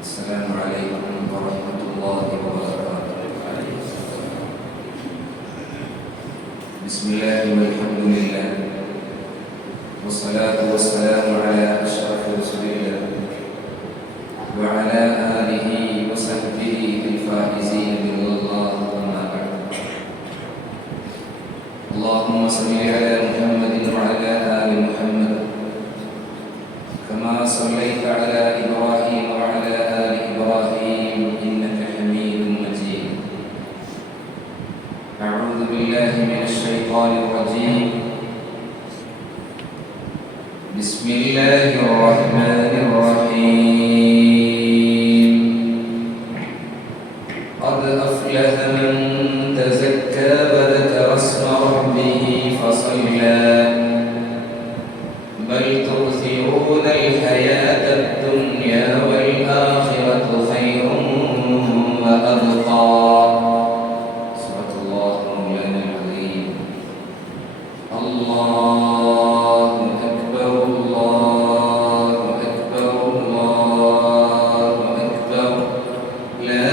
السلام عليكم ورحمة الله وبركاته. بسم الله والحمد لله والصلاة والسلام على أشرف رسول الله وعلى آله وصحبه الفائزين برضا الله أما بعد. اللهم صل على محمد وعلى آل محمد كما صليت على إبراهيم وعلى آل إبراهيم إنك حميد مجيد. أعوذ بالله من الشيطان الرجيم. بسم الله الرحمن الرحيم. قد أفلح من تزكى وذكر اسم ربه فصلى بل تؤثرون الحياة الدنيا والآخرة خير وأبقى. صدق الله مولانا العظيم. الله أكبر الله أكبر الله أكبر لا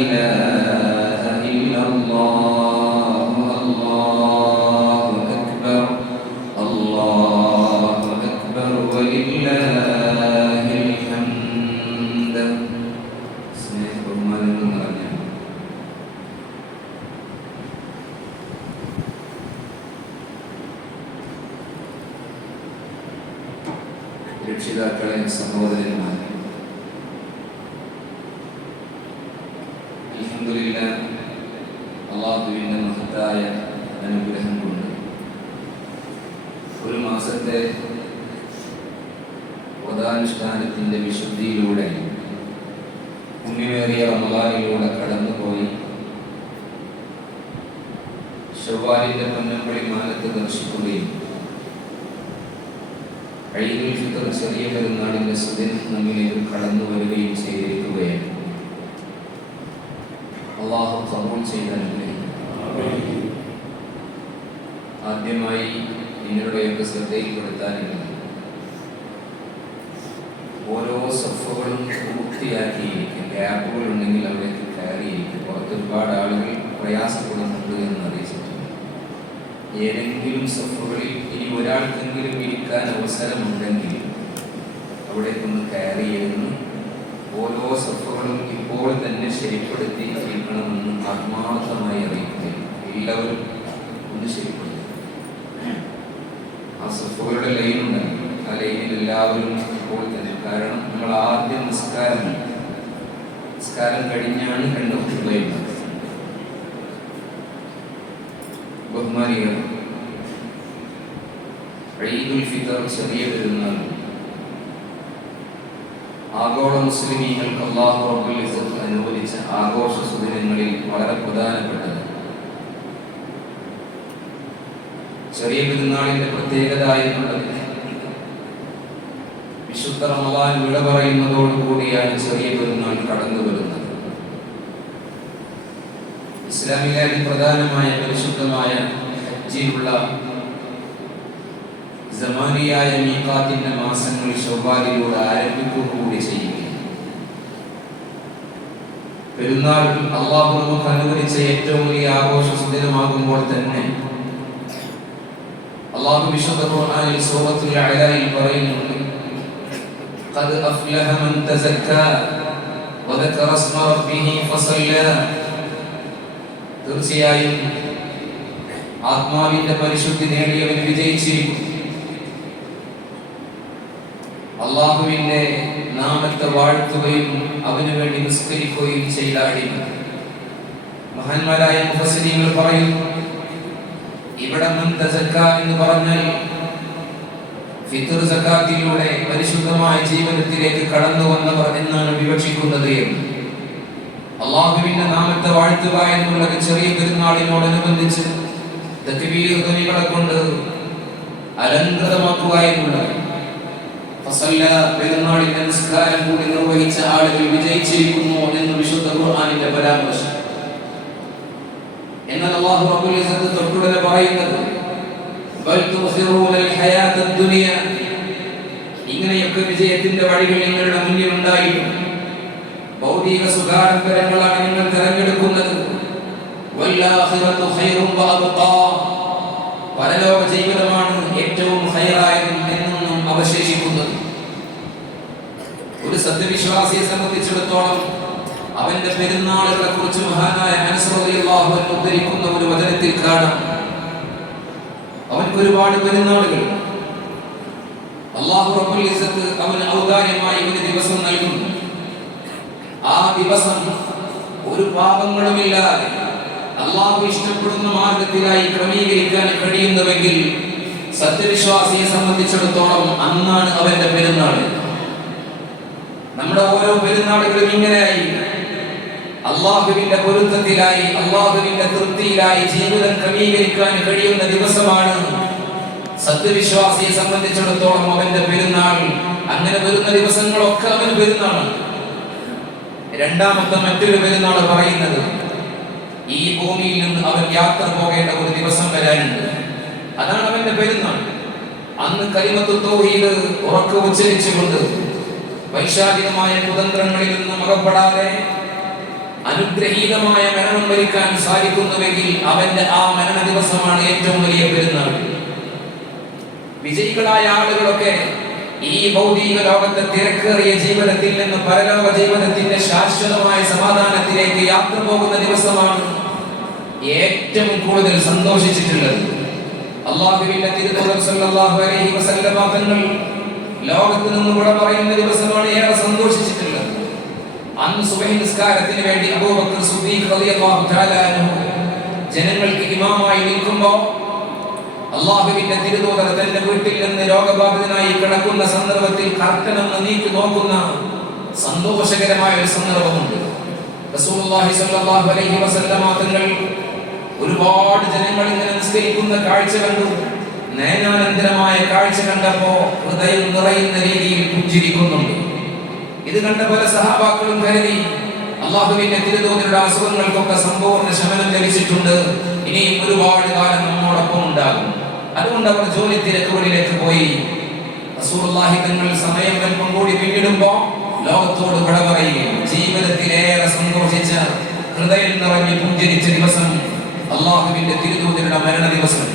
إله إلا الله الله أكبر الله أكبر ولله الحمد. രക്ഷിതാക്കളെ, സഹോദരന്മാരെ, അൽഹംദുലില്ലാഹ് അല്ലാഹുവിന്റെ മഹത്തായ അനുഗ്രഹം കൊണ്ട് ഒരു മാസത്തെ വ്രതാനുഷ്ഠാനത്തിന്റെ വിശുദ്ധിയിലൂടെ പുണ്യമേറിയ റമളാനിലൂടെ കടന്നുപോയി ശവ്വാലിന്റെ പൊന്നമ്പളി മാനത്ത് ദർശിക്കുകയും ഈദുൽ ഫിത്ർ ചെറിയ പെരുന്നാളിന്റെ സുദിനം നമ്മിലേക്ക് കടന്നു വരികയും ചെയ്തിരിക്കുകയാണ്. അല്ലാഹു ഖബൂൽ ചെയ്യണമേ. ആദ്യമായി നിങ്ങളുടെയൊക്കെ ശ്രദ്ധയിൽപ്പെടുത്താനുള്ളത്, ഓരോ സഫുകളും പൂർത്തിയാക്കിയിരിക്കും. ഗ്യാപ്പുകൾ ഉണ്ടെങ്കിൽ അവിടേക്ക് കയറിയിരിക്കും. പുറത്ത് ഒരുപാട് ആളുകൾ പ്രയാസപ്പെടുന്നുണ്ട് എന്ന് അറിയിച്ചിട്ടുണ്ട്. ഏതെങ്കിലും സഫുകളിൽ ഇനി ഒരാൾക്കെങ്കിലും ഇരിക്കാൻ അവസരമുണ്ടെങ്കിൽ അവിടേക്കൊന്ന് കയറിയിരുന്ന് ഓരോ സഫുകളും ഇപ്പോൾ തന്നെ ശരിപ്പെടുത്തി ഇരിക്കണമെന്ന് ആത്മാർത്ഥമായി അറിയിക്കുന്നു. എല്ലാവരും ഒന്ന് ശരിപ്പെടുത്തും. ആ സഫുകളുടെ ലൈനുണ്ടെങ്കിൽ ആ ലൈനിൽ എല്ലാവരും ഇപ്പോൾ തന്നെ, കാരണം നമ്മൾ ആദ്യം നിസ്കാരം കഴിഞ്ഞാണ് രണ്ട് ഹുതുബയുള്ളത്. ബഹുമാനികൾ, ഈദുൽ ഫിത്ർ ചെറിയ പെരുന്നാൾ ആഗോള മുസ്ലിമീങ്ങൾക്ക് അല്ലാഹു റബ്ബുൽ ഇസ്സത്ത് അനുവദിച്ച ആഘോഷ സുദിനങ്ങളിൽ വളരെ പ്രധാനപ്പെട്ടത്. ചെറിയ പെരുന്നാളിന്റെ പ്രത്യേകത എന്നുള്ളത്, വിശുദ്ധ റമളാൻ വിട പറയുന്നതോടുകൂടിയാണ് ചെറിയ പെരുന്നാൾ കടന്നു വരുന്നത്. ഇസ്ലാമിലെ പ്രധാനമായ പരിശുദ്ധമായ ഹജ്ജിലുള്ള സമാനിയായ മീഖാത്തിന്റെ മാസങ്ങൾ ശവ്വാലിലൂടെ ആരംഭിക്കുകകൂടി ചെയ്യുക. പെരുന്നാൾ അല്ലാഹു നമുക്ക് അനുവദിച്ച ഏറ്റവും വലിയ ആഘോഷ സുദിനമാകുമ്പോൾ തന്നെ അല്ലാഹു വിശുദ്ധ ഖുർആനിൽ സൂറത്തുൽ അഅലായിൽ പറയുന്നുണ്ട്, ഖദ് അഫ്ലഹ മൻ തസക്കാ വദക്കറ ഇസ്മ റബ്ബിഹി ഫസല്ലാ. തീർച്ചയായും ആത്മാവിന്റെ പരിശുദ്ധി നേടിയവൻ വിജയിച്ചിരിക്കും. അല്ലാഹുവിന്റെ നാമത്തെ വാഴ്ത്തുകയും അവന് വേണ്ടി നിസ്കരിക്കുകയും ചെയ്ത അടിമ. മഹാന്മാരായ മുഫസ്സിരീങ്ങൾ പറയുന്നു, ഇവിടെ മൻ തസക്കാ എന്ന് പറഞ്ഞാൽ ഫിത്ർ സക്കാത്തിലൂടെ പരിശുദ്ധമായ ജീവനത്തിലേക്ക് കടന്നു വന്നവർ എന്നാണ് വിവക്ഷിക്കുന്നത് എന്ന്. അല്ലാഹുവിന്റെ നാമത്തെ വാഴ്ത്തുക എന്നുള്ളത് ചെറിയ പെരുന്നാളിനോടനുബന്ധിച്ച് തക്ബീർ ധ്വനികളെ കൊണ്ട് അലങ്കൃതമാക്കുക എന്നുള്ളത്. പെരുന്നാളിന്റെ നിസ്കാരം കൂടി നിർവഹിച്ച ആളുകൾ വിജയിച്ചിരിക്കുന്നു എന്ന് വിശുദ്ധ ഖുർആനിന്റെ പരാമർശം. എന്നാൽ അല്ലാഹു റബ്ബുൽ ഇസ്സത്ത് തൊട്ടുടനെ പറയുന്നത്, ബൽ തുസിറൂനൽ ഹയാത്തദ് ദുനിയ. ഇങ്ങനെയൊക്കെ വിജയത്തിന്റെ വഴികൾ നിങ്ങളുടെ മുന്നിൽ ഉണ്ടായിട്ടും ഭൗതിക സുഖാഡംബരങ്ങളാണ് നിങ്ങൾ തിരഞ്ഞെടുക്കുന്നത്. വല്ലാഖിറതു ഖൈറുൻ വഅബ്ഖാ. പരലോക ജീവിതമാണ് ഏറ്റവും ഖൈറായതും എന്നും അവശേഷിക്കുന്നത്. ഒരു സത്യവിശ്വാസിയെ സംബന്ധിച്ചിടത്തോളം അവന്റെ പെരുന്നാളുകളെ കുറിച്ച് മഹാനായ അനസ് റളിയല്ലാഹു അൻഹു ഉദ്ധരിക്കുന്ന ഒരു വചനത്തിൽ കാണാം, അവൻക്ക് ഒരുപാട് പെരുന്നാളുകൾ അല്ലാഹു റബ്ബുൽ ഇസ്സത്ത് അവന് ഔദാര്യമായി ഒരു ദിവസം നൽകുന്നു. ആ ദിവസം ഒരു പാപങ്ങളുമില്ലാതെ അല്ലാഹു ഇഷ്ടപ്പെടുന്ന മാർഗത്തിലായി ക്രമീകരിക്കാൻ കഴിയുന്നുവെങ്കിൽ സത്യവിശ്വാസിയെ സംബന്ധിച്ചിടത്തോളം അന്നാണ് അവന്റെ പെരുന്നാൾ. നമ്മുടെ ഓരോ പെരുന്നാളുകളും ഇങ്ങനെയായി അല്ലാഹുവിന്റെ പൊരുത്തത്തിലായി, അല്ലാഹുവിന്റെ തൃപ്തിയിലായി ജീവിതം ക്രമീകരിക്കാൻ കഴിയുന്ന ദിവസമാണ് സത്യവിശ്വാസിയെ സംബന്ധിച്ചിടത്തോളം അവന്റെ പെരുന്നാൾ. അങ്ങനെ വരുന്ന ദിവസങ്ങളൊക്കെ അവന് പെരുന്നാളാണ്. രണ്ടാമത്തെ മറ്റൊരു പെരുന്നാൾ പറയുന്നത്, ഈ ഭൂമിയിൽ നിന്ന് അവൻ യാത്ര പോകേണ്ട ഒരു ദിവസം വരാനുണ്ട്. അതാണ് അവന്റെ പെരുന്നാൾ. അന്ന് കലിമത്തു തൗഹീദ് ഉറക്കെ ഉച്ചരിച്ചുകൊണ്ട് വൈശാഖികമായ കുതന്ത്രങ്ങളിൽ നിന്നും അകപ്പെടാതെ അനുഗ്രഹീതമായ മരണം വരിക്കാൻ സാധിക്കുന്നുവെങ്കിൽ അവന്റെ ആ മരണ ദിവസമാണ് ഏറ്റവും വലിയ പെരുന്നാൾ. വിജയികളായ ആളുകളൊക്കെ ഈ ഭൗതിക ലോകത്തെ തിരക്കേറിയ ജീവിതത്തിൽ നിന്ന് പരലോക ജീവിതത്തിന്റെ ശാശ്വതമായ സമാധാനത്തിലേക്ക് യാത്ര പോകുന്ന ദിവസമാണ് ഏറ്റവും കൂടുതൽ സന്തോഷിച്ചിട്ടുള്ളത്. അല്ലാഹുവിന്റെ തിരുദൂതർ സല്ലല്ലാഹു അലൈഹി വസല്ലമ തങ്ങൾ ലോകത്ത് നിന്ന് വിട പറയുന്ന ദിവസമാണ് ഏറെ സന്തോഷിച്ചിട്ടുള്ളത്. അന്ന് സുബഹി നിസ്കാരത്തിന് വേണ്ടി അബൂബക്കർ സിദ്ദീഖ് റളിയല്ലാഹു തആല അൻഹു ജനങ്ങൾക്ക് ഇമാമായി നിൽക്കുമ്പോൾ അല്ലാഹുവിന്റെ തിരുദൂതർ തന്റെ വീട്ടിൽ നിന്ന് രോഗബാധിതനായി കിടക്കുന്ന സന്ദർഭത്തിൽ കർട്ടനൊന്ന് നീക്കി നോക്കുന്ന സന്തോഷകരമായ ഒരു സന്ദർഭമുണ്ട്. റസൂലുള്ളാഹി സ്വല്ലല്ലാഹു അലൈഹി വസല്ലമ തങ്ങൾ ഒരുപാട് ജനങ്ങൾ ഇങ്ങനെ നിസ്കരിക്കുന്ന കാഴ്ച കണ്ടു. നയനാനന്തരമായ കാഴ്ച കണ്ടപ്പോ ഹൃദയം നിറയുന്ന രീതിയിൽ പുഞ്ചിരിക്കുന്നുണ്ട്. ഇത് കണ്ട പല സഹാബാക്കളും കരുതി അള്ളാഹുവിന്റെ തിരുദൂതരുടെ അസുഖങ്ങൾക്കൊക്കെ സമ്പൂർണ്ണ ശമനം ലഭിച്ചിട്ടുണ്ട്, ഇനിയും ഒരുപാട് കാലം നമ്മോടൊപ്പം ഉണ്ടാകും. അതുകൊണ്ട് അവർ ജോലി തിരക്കുകളിലേക്ക് പോയി. റസൂലുള്ളാഹി തങ്ങൾ സമയം അല്പം കൂടി പിന്നിടുമ്പോ ലോകത്തോട് വിട പറയുകയും ജീവിതത്തിലേറെ സന്തോഷിച്ച ഹൃദയം നിറഞ്ഞ് പുഞ്ചിരിച്ച ദിവസം അള്ളാഹുവിന്റെ തിരുദൂതരുടെ മരണ ദിവസം.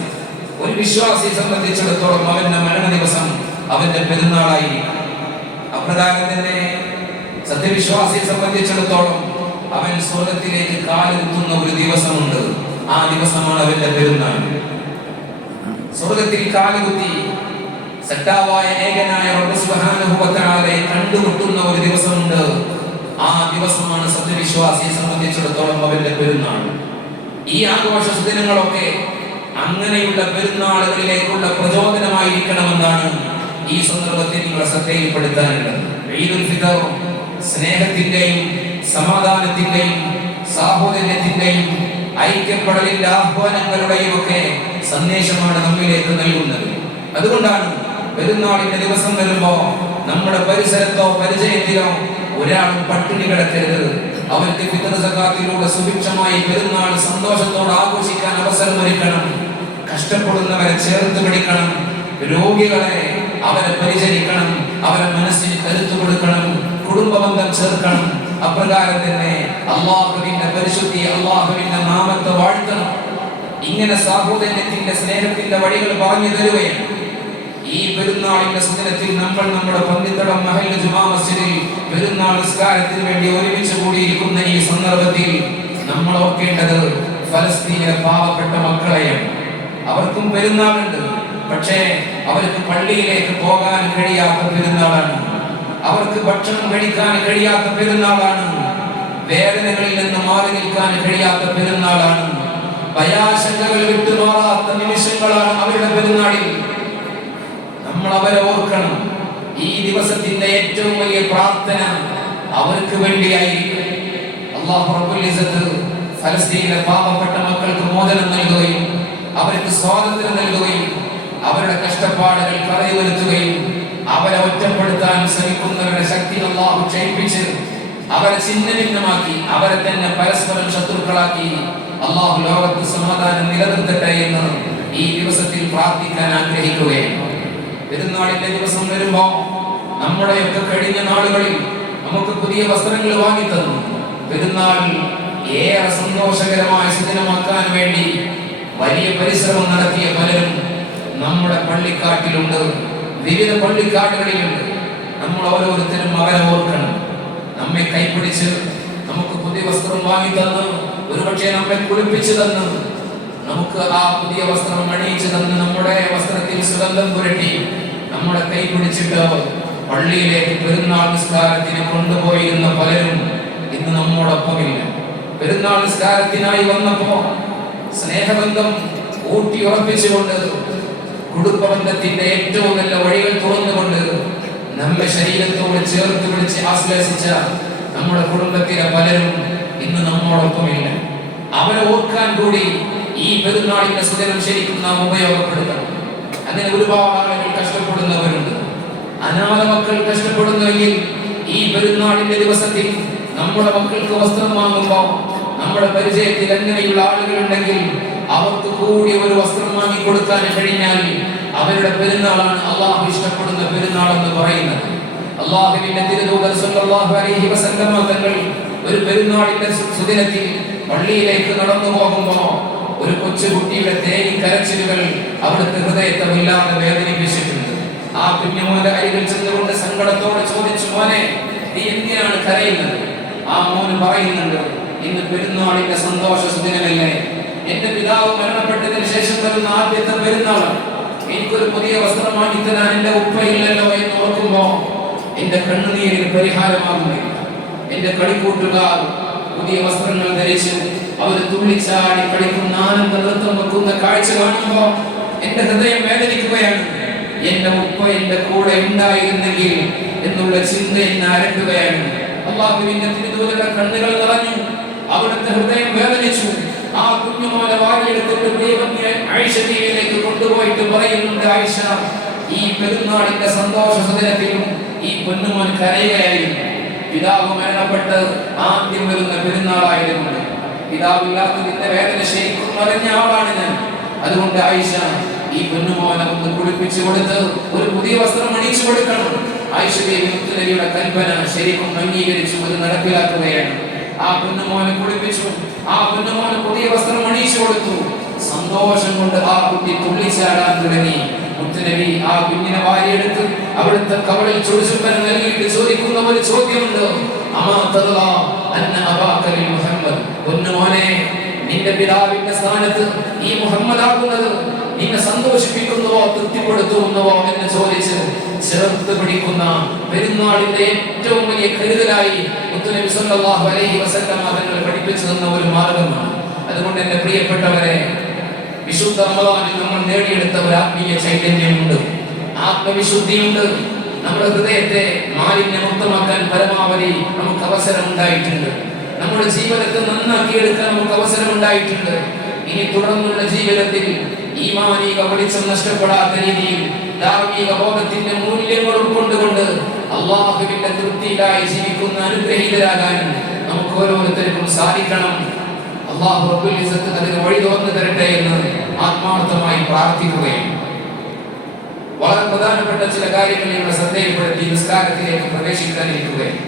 ഒരു വിശ്വാസിയെ സംബന്ധിച്ചിടത്തോളം അവന്റെ മരണ ദിവസം അവന്റെ പെരുന്നാളായിരിക്കും. അപ്രകാരം തന്നെ സത്യവിശ്വാസിയെ സംബന്ധിച്ചിടത്തോളം അവൻ സ്വർഗത്തിലേക്ക് കാലുകുത്തുന്ന ഒരു ദിവസമുണ്ട്. ആ ദിവസമാണ് അവന്റെ പെരുന്നാൾ. സ്വർഗത്തിൽ കാലുകുത്തി സത്താവായ ഏകനായ റബ്ബ് സുബ്ഹാനഹു വ തആലയെ കണ്ടുമുട്ടുന്ന ഒരു ദിവസമുണ്ട്. ആ ദിവസമാണ് സത്യവിശ്വാസിയെ സംബന്ധിച്ചിടത്തോളം അവന്റെ പെരുന്നാൾ. ഈ ആഘോഷ ദിനങ്ങളൊക്കെ അങ്ങനെയുള്ള പെരുന്നാളുകളിലേക്കുള്ള പ്രചോദനമായിരിക്കണമെന്നാണ് ഈ സന്ദർഭത്തിൽ നിങ്ങളെ ശ്രദ്ധയിൽപ്പെടുത്താനുള്ളത്. ഈദുൽ ഫിത്ർ സ്നേഹത്തിന്റെയും സമാധാനത്തിന്റെയും സാഹോദര്യത്തിന്റെയും ഐക്യപ്പെടലിന്റെ ആഹ്വാനങ്ങളുടെയും ഒക്കെ സന്ദേശമാണ് നമ്മിലേക്ക് നൽകുന്നത്. അതുകൊണ്ടാണ് പെരുന്നാളിന്റെ ദിവസം വരുമ്പോ നമ്മുടെ പരിസരത്തോ പരിചയത്തിലോ ഒരാളും പട്ടിണി കിടക്കരുത്. അവർക്ക് ഫിത്ർ സകാത്തിലൂടെ സുഭിക്ഷമായി പെരുന്നാൾ സന്തോഷത്തോടെ ആഘോഷിക്കാൻ അവസരം ഒരുക്കണം. കഷ്ടപ്പെടുന്നവരെ ചേർത്ത് പിടിക്കണം. രോഗികളെ അവരെ പരിചരിക്കണം. അവരെ മനസ്സിന് കരുത്തു കൊടുക്കണം. കുടുംബബന്ധം ചേർക്കണം. അപ്രകാരം തന്നെ അള്ളാഹുവിന്റെ പരിശുദ്ധി, അള്ളാഹുവിന്റെ നാമത്തെ വാഴ്ത്തണം. ഇങ്ങനെ സാഹോദര്യത്തിന്റെ സ്നേഹത്തിന്റെ വഴികൾ പറഞ്ഞു തരുകയാണ്. ഈ പെരുന്നാളിന്റെ സുദിനത്തിൽ നമ്മൾ നമ്മുടെ പന്നിത്തടം മഹല്ല് ജുമാ മസ്ജിദിൽ പെരുന്നാൾ നിസ്കാരത്തിന് വേണ്ടി ഒരുമിച്ച് കൂടിയിരിക്കുന്ന ഈ സന്ദർഭത്തിൽ നമ്മൾ ഓർക്കേണ്ടത് ഫലസ്തീനിലെ പാവപ്പെട്ട മക്കളെയാണ്. അവർക്കും പെരുന്നാളുണ്ട്. പക്ഷേ അവർക്ക് പള്ളിയിലേക്ക് പോകാൻ കഴിയാത്ത പെരുന്നാളാണ്. അവർക്ക് ഭക്ഷണം കഴിക്കാൻ കഴിയാത്ത പെരുന്നാളാണ്. വേദനകളിൽ നിന്ന് മാറി നിൽക്കാൻ കഴിയാത്ത പെരുന്നാളാണ്. ഭയാശങ്കകൾ വിട്ടുമാറാത്ത നിമിഷങ്ങളാണ് അവരുടെ പെരുന്നാളിൽ. നമ്മൾ അവരെ ഓർക്കണം. ഈ ദിവസത്തിന്റെ ഏറ്റവും വലിയ പ്രാർത്ഥന അവർക്ക് വേണ്ടിയായിരിക്കും. അല്ലാഹു റബ്ബുൽ ഇസ്സത്ത് ഫലസ്തീനിലെ പാവപ്പെട്ട മക്കൾക്ക് മോചനം നൽകുകയും അവർക്ക് സ്വാതന്ത്ര്യം നൽകുകയും അവരുടെ കഷ്ടപ്പാടുകൾ കളഞ്ഞു വരുത്തുകയും അവരെ ഒറ്റപ്പെടുത്താൻ ശ്രമിക്കുന്നവരുടെ ശക്തി അല്ലാഹു ക്ഷയിപ്പിച്ച് അവരെ ഛിന്നഭിന്നമാക്കി അവരെ തന്നെ പരസ്പരം ശത്രുക്കളാക്കി അല്ലാഹു ലോകത്ത് സമാധാനം നിലനിർത്തട്ടെ എന്ന് ഈ ദിവസത്തിൽ പ്രാർത്ഥിക്കാൻ ആഗ്രഹിക്കുകയാണ്. പെരുന്നാളിന്റെ ദിവസം വരുമ്പോ നമ്മുടെയൊക്കെ കഴിഞ്ഞ നാളുകളിൽ നമുക്ക് പുതിയ വസ്ത്രങ്ങൾ വാങ്ങി തന്നു. പെരുന്നാൾ ഏറെ സന്തോഷകരമായ സുദിനമാക്കാൻ വേണ്ടി വലിയ പരിശ്രമം നടത്തിയ പലരും നമ്മുടെ പള്ളിക്കാട്ടിലുണ്ട്, വിവിധ പള്ളിക്കാടുകളിലുണ്ട്. നമ്മൾ ഓരോരുത്തരും അവരെ ഓർക്കണം. നമ്മെ കൈപിടിച്ച് നമുക്ക് പുതിയ വസ്ത്രം വാങ്ങി തന്ന്, ഒരുപക്ഷെ നമ്മെ കുളിപ്പിച്ചു തന്ന്, നമുക്ക് ആ പുതിയ വസ്ത്രം അണിയിച്ചു തന്ന്, നമ്മുടെ വസ്ത്രത്തിൽ സുഗന്ധം പുരട്ടി നമ്മുടെ കൈ പിടിച്ചിട്ട് പള്ളിയിലേക്ക് പെരുന്നാൾ നിസ്കാരത്തിന് കൊണ്ടുപോയിരുന്ന പലരും ഇന്ന് നമ്മോടൊപ്പമില്ല. പെരുന്നാൾ നിസ്കാരത്തിനായി വന്നപ്പോ സ്നേഹബന്ധം ഊട്ടി ഉറപ്പിച്ചുകൊണ്ട് കുടുംബബന്ധത്തിന്റെ ഏറ്റവും നല്ല വഴികൾ തുറന്നുകൊണ്ട് നമ്മെ ശരീരത്തോട് ചേർത്ത് പിടിച്ച് ആശ്ലേഷിച്ച നമ്മുടെ കുടുംബത്തിലെ പലരും ഇന്ന് നമ്മോടൊപ്പമില്ല. അവരെ ഓർക്കാൻ കൂടി ഈ പെരുന്നാളിന്റെ സുദിനം ശരിക്കും നാം ഉപയോഗപ്പെടുത്തണം. അങ്ങനെ ഒരുപാട് ആളുകൾ കഷ്ടപ്പെടുന്നവരുണ്ട്. അനാഥ മക്കൾ കഷ്ടപ്പെടുന്നെങ്കിൽ ഈ പെരുന്നാളിന്റെ ദിവസത്തിൽ നമ്മുടെ മക്കൾക്ക് വസ്ത്രം വാങ്ങുമ്പോൾ നമ്മുടെ പരിചയത്തിൽ അങ്ങനെയുള്ള ആളുകൾ ഉണ്ടെങ്കിൽ അവർക്ക് കൂടി ഒരു വസ്ത്രം വാങ്ങി കൊടുക്കാൻ കഴിഞ്ഞാൽ അവരുടെ പെരുന്നാളാണ് അള്ളാഹു ഇഷ്ടപ്പെടുന്ന പെരുന്നാൾ എന്ന് പറയുന്നത്. അള്ളാഹുവിന്റെ തിരുദൂതർ സല്ലല്ലാഹു അലൈഹി വസല്ലം തങ്ങൾ ഒരു പെരുന്നാളിന്റെ സുദിനത്തിൽ പള്ളിയിലേക്ക് നടന്നു പോകുമ്പോ ഒരു കൊച്ചുകുട്ടിയുടെ തേനി കരച്ചിലുകൾ അവിടുത്തെ ഹൃദയത്തെ വല്ലാതെ വേദനിപ്പിച്ചിട്ടുണ്ട്. ആ കുഞ്ഞുമോന്റെ അരികിൽ ചെന്നുകൊണ്ട് സങ്കടത്തോടെ ചോദിച്ചു, മോനെ നീ എന്തിനാണ് കരയുന്നത്? ആ മോന് പറയുന്നുണ്ട്, ഇന്ന് പെരുന്നാളിന്റെ സന്തോഷ സുദിനമല്ലേ, എന്റെ പിതാവ് മരണപ്പെട്ടതിന് ശേഷം വരുന്ന ആദ്യത്തെ പെരുന്നാളാണ്. എനിക്കൊരു പുതിയ വസ്ത്രം വാങ്ങിത്തരാൻ എന്റെ ഉപ്പയില്ലല്ലോ എന്ന് ഓർക്കുമ്പോ എന്റെ കണ്ണുനീരിന് പരിഹാരമാകുന്നില്ല. എന്റെ കളിക്കൂട്ടുകാർ പുതിയ വസ്ത്രങ്ങൾ ധരിച്ച് അവർ തുള്ളിച്ചാടി കളിക്കുന്ന ആനന്ദ നൃത്തം വെക്കുന്ന കാഴ്ച കാണുമ്പോ എന്റെ ഹൃദയം വേദനിക്കുകയാണ്. എന്റെ ഉപ്പ എന്റെ കൂടെ ഉണ്ടായിരുന്നെങ്കിൽ എന്നുള്ള ചിന്ത എന്നെ അരട്ടുകയാണ്. അല്ലാഹുവിന്റെ തിരുദൂതരുടെ കണ്ണുകൾ നിറഞ്ഞു, അവിടുത്തെ ഹൃദയം വേദനിച്ചു. ആ കുഞ്ഞുമോനെ വാരിയെടുത്തിട്ട് പ്രിയപത്നി ആയിഷ ബീവിയിലേക്ക് കൊണ്ടുപോയിട്ട് പറയുന്നുണ്ട്, ആയിഷ, ഈ പെരുന്നാളിന്റെ സന്തോഷ ദിനത്തിലും ഈ പൊന്നുമോൻ കരയുകയായിരുന്നു. പിതാവ് മരണപ്പെട്ട് ആദ്യം വരുന്ന പെരുന്നാളായതുകൊണ്ട് പിതാവില്ലാത്തതിന്റെ വേദന ശരിക്കും അറിഞ്ഞ ആളാണ് ഞാൻ. അതുകൊണ്ട് ആയിഷ, ഈ പൊന്നുമോനെ ഒന്ന് കുളിപ്പിച്ചു കൊടുത്ത് ഒരു പുതിയ വസ്ത്രം അണിയിച്ചു കൊടുക്കണം. ആയിഷ ബീവി മുത്തുനബിയുടെ കൽപ്പന ശരിക്കും അംഗീകരിച്ചു, അത് നടപ്പിലാക്കുകയാണ്. ആ പൊന്നുമോനെ കുളിപ്പിച്ചു, ആ പൊന്നുമോനെ പുതിയ വസ്ത്രം അണിയിച്ചു കൊടുത്തു. സന്തോഷം കൊണ്ട് ആ കുട്ടി തുള്ളിച്ചാടാൻ തുടങ്ങി. മുത്തുനബി ആ കുഞ്ഞിനെ വാരിയെടുത്ത് അവിടുത്തെ കവളിൽ ചുടുചുംബനം നൽകിയിട്ട് ചോദിക്കുന്ന ഒരു ചോദ്യമുണ്ട്, മുഹമ്മദ്, പൊന്നുമോനെ, നിന്റെ പിതാവിന്റെ സ്ഥാനത്ത് ഈ മുഹമ്മദ് ആകുന്നത് നിന്നെ സന്തോഷിപ്പിക്കുന്നുവോ തൃപ്തിപ്പെടുത്തുന്നുവോ എന്ന് ചോദിച്ച് ചേർത്ത് പിടിക്കുന്ന പെരുന്നാളിന്റെ ഏറ്റവും വലിയ കരുതലായി മുത്തുനബി സല്ലല്ലാഹു അലൈഹി വസല്ലം തങ്ങൾ പഠിപ്പിച്ചു തന്ന ഒരു മാർഗമാണ്. അതുകൊണ്ട് എന്റെ പ്രിയപ്പെട്ടവരെ, വിശുദ്ധ റമളാനിൽ നമ്മൾ നേടിയെടുത്ത ഒരു ആത്മീയ ചൈതന്യമുണ്ട്, ആത്മവിശുദ്ധിയുണ്ട്. നമ്മുടെ ഹൃദയത്തെ മാലിന്യമുക്തമാക്കാൻ പരമാവധി നമുക്ക് അവസരം ഉണ്ടായിട്ടുണ്ട്. നമ്മുടെ ജീവിതത്തെ നന്നാക്കിയെടുക്കാൻ നമുക്ക് അവസരം ഉണ്ടായിട്ടുണ്ട്. ഇനി തുടർന്നുള്ള ജീവിതത്തിൽ ഈമാനിക വെളിച്ചം നഷ്ടപ്പെടാത്ത രീതിയിൽ ധാർമ്മിക ബോധത്തിന്റെ മൂല്യങ്ങൾ ഉൾക്കൊണ്ടുകൊണ്ട് അള്ളാഹുവിന്റെ തൃപ്തിയിലായി ജീവിക്കുന്ന അനുഗ്രഹീതരാകാൻ നമുക്ക് ഓരോരുത്തർക്കും സാധിക്കണം. അള്ളാഹു റബ്ബുൽ ഇസ്സത്ത് അതിന് വഴി തുറന്നു തരട്ടെ എന്ന് ആത്മാർത്ഥമായി പ്രാർത്ഥിക്കുകയാണ്. വളരെ പ്രധാനപ്പെട്ട ചില കാര്യങ്ങൾ ഇവിടെ ശ്രദ്ധയിൽപ്പെടുത്തി നിസ്കാരത്തിലേക്ക് പ്രവേശിക്കാനിരിക്കുകയാണ്.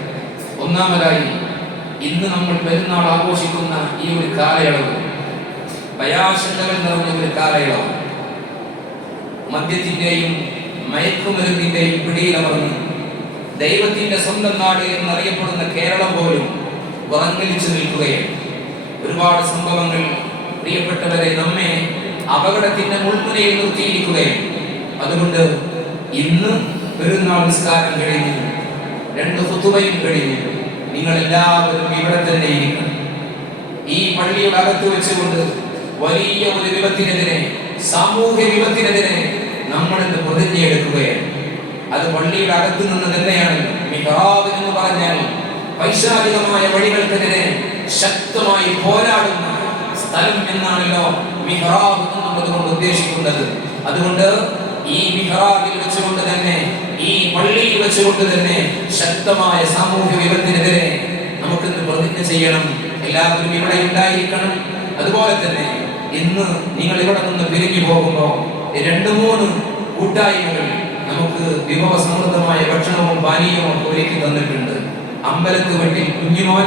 ഒന്നാമതായി, ഇന്ന് നമ്മൾ പെരുന്നാൾ ആഘോഷിക്കുന്ന ഈ ഒരു കാലയളവ് ഭയാശങ്കകൾ നിറഞ്ഞ ഒരു കാലയളവ്, മദ്യത്തിന്റെയും മയക്കുമരുന്നിന്റെയും പിടിയിലമർന്ന് ദൈവത്തിന്റെ സ്വന്തം നാട് എന്നറിയപ്പെടുന്ന കേരളം പോലും വറങ്ങലിച്ചു നിൽക്കുകയാണ്. ഒരുപാട് സംഭവങ്ങൾ പ്രിയപ്പെട്ടവരെ നമ്മെ അപകടത്തിന്റെ മുൾമുനയിൽ നിർത്തിയിരിക്കുകയാണ്. അതുകൊണ്ട് ഇന്ന് പെരുന്നാൾ നിസ്കാരം കഴിഞ്ഞു, 2 ഖുതുബയും കഴിഞ്ഞു. നിങ്ങൾ എല്ലാവരും ഇവിടെ തന്നെ ഇരിക്കണം. ഈ പള്ളിയുടെ അകത്ത് വെച്ചുകൊണ്ട് വലിയ ഒരു വിപത്തിനെതിരെ, സാമൂഹ്യ വിപത്തിനെതിരെ നമ്മൾ ഇന്ന് പ്രതിജ്ഞയെടുക്കുകയാണ്. അത് പള്ളിയുടെ അകത്ത് നിന്ന് തന്നെയാണ്. മിഹ്റാബ് എന്ന് പറഞ്ഞാൽ പൈശാചികമായ വഴികൾക്കെതിരെ ശക്തമായി പോരാടുന്ന സ്ഥലം എന്നാണല്ലോ മിഹ്റാബ് എന്നുള്ളതുകൊണ്ട് ഉദ്ദേശിക്കുന്നത്. അതുകൊണ്ട് ഈ മിഹ്റാബിൽ വെച്ചുകൊണ്ട് തന്നെ, ഈ പള്ളിയിൽ വെച്ചുകൊണ്ട് തന്നെ ശക്തമായ സാമൂഹ്യ വിപത്തിനെതിരെ നമുക്കിന്ന് പ്രതിജ്ഞ ചെയ്യണം. എല്ലാവരും ഇവിടെ ഉണ്ടായിരിക്കണം. അതുപോലെ തന്നെ ഇന്ന് നിങ്ങൾ ഇവിടെ നിന്ന് പിരിഞ്ഞു പോകുമ്പോൾ 2-3 കൂട്ടായ്മകൾ നമുക്ക് വിഭവസമൃദ്ധമായ ഭക്ഷണവും പാനീയവും ഒരുക്കി തന്നിട്ടുണ്ട്. അമ്പലത്ത് വീട്ടിൽ കുഞ്ഞുമോൻ,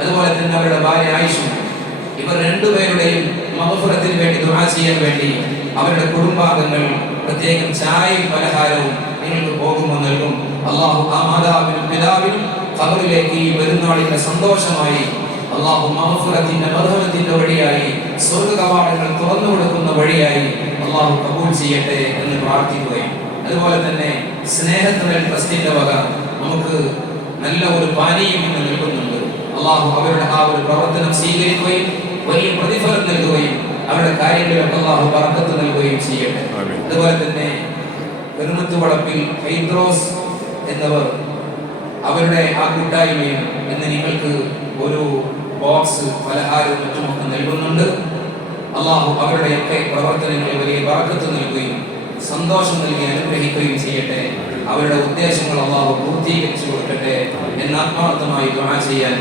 അതുപോലെ തന്നെ അവരുടെ ഭാര്യ ആയിഷും, ഇവർ 2 പേരുടെയും മഗ്ഫിറത്തിന് വേണ്ടി ദുആ ചെയ്യാൻ വേണ്ടി അവരുടെ കുടുംബാംഗങ്ങൾ പ്രത്യേകം ചായയും പലഹാരവും നിങ്ങൾക്ക് പോകുമ്പോൾ നൽകും. അള്ളാഹു ആ മാതാവിനും പിതാവിനും ഖബറിലേക്ക് ഈ പെരുന്നാളിന്റെ സന്തോഷമായി അള്ളാഹു മഗ്ഫിറത്തിന്റെ മർഹമത്തിന്റെ വഴിയായി സ്വർഗ്ഗ കവാടങ്ങൾ തുറന്നു കൊടുക്കുന്ന വഴിയായി അള്ളാഹു കബൂൽ ചെയ്യട്ടെ എന്ന് പ്രാർത്ഥിക്കുകയും, അതുപോലെ തന്നെ സ്നേഹത്തുണൽ ട്രസ്റ്റിന്റെ വക നമുക്ക് നല്ല ഒരു പാനീയം ഇന്ന് നൽകുന്നുണ്ട്. അള്ളാഹു അവരുടെ ആ ഒരു പ്രവർത്തനം സ്വീകരിക്കുകയും വലിയ പ്രതിഫലം നൽകുകയും അവരുടെ കാര്യങ്ങളിലൊക്കെ അള്ളാഹു ബർക്കത്ത് നൽകുകയും ചെയ്യട്ടെ. അതുപോലെ തന്നെ പെരുമത്തുവളപ്പിൽ ഹൈദ്രോസ് എന്നവർ അവരുടെ ആ കൂട്ടായ്മയും ഇന്ന് നിങ്ങൾക്ക് ഒരു ബോക്സ് പലഹാരവും മറ്റുമൊക്കെ നൽകുന്നുണ്ട്. അള്ളാഹു അവരുടെയൊക്കെ പ്രവർത്തനങ്ങളിൽ വലിയ ബർക്കത്ത് നൽകുകയും സന്തോഷം നൽകി അനുഗ്രഹിക്കുകയും ചെയ്യട്ടെ. അവരുടെ ഉദ്ദേശങ്ങൾ അള്ളാഹു പൂർത്തീകരിച്ചു കൊടുക്കട്ടെ എന്ന് ആത്മാർത്ഥമായി ദുആ ചെയ്യാൻ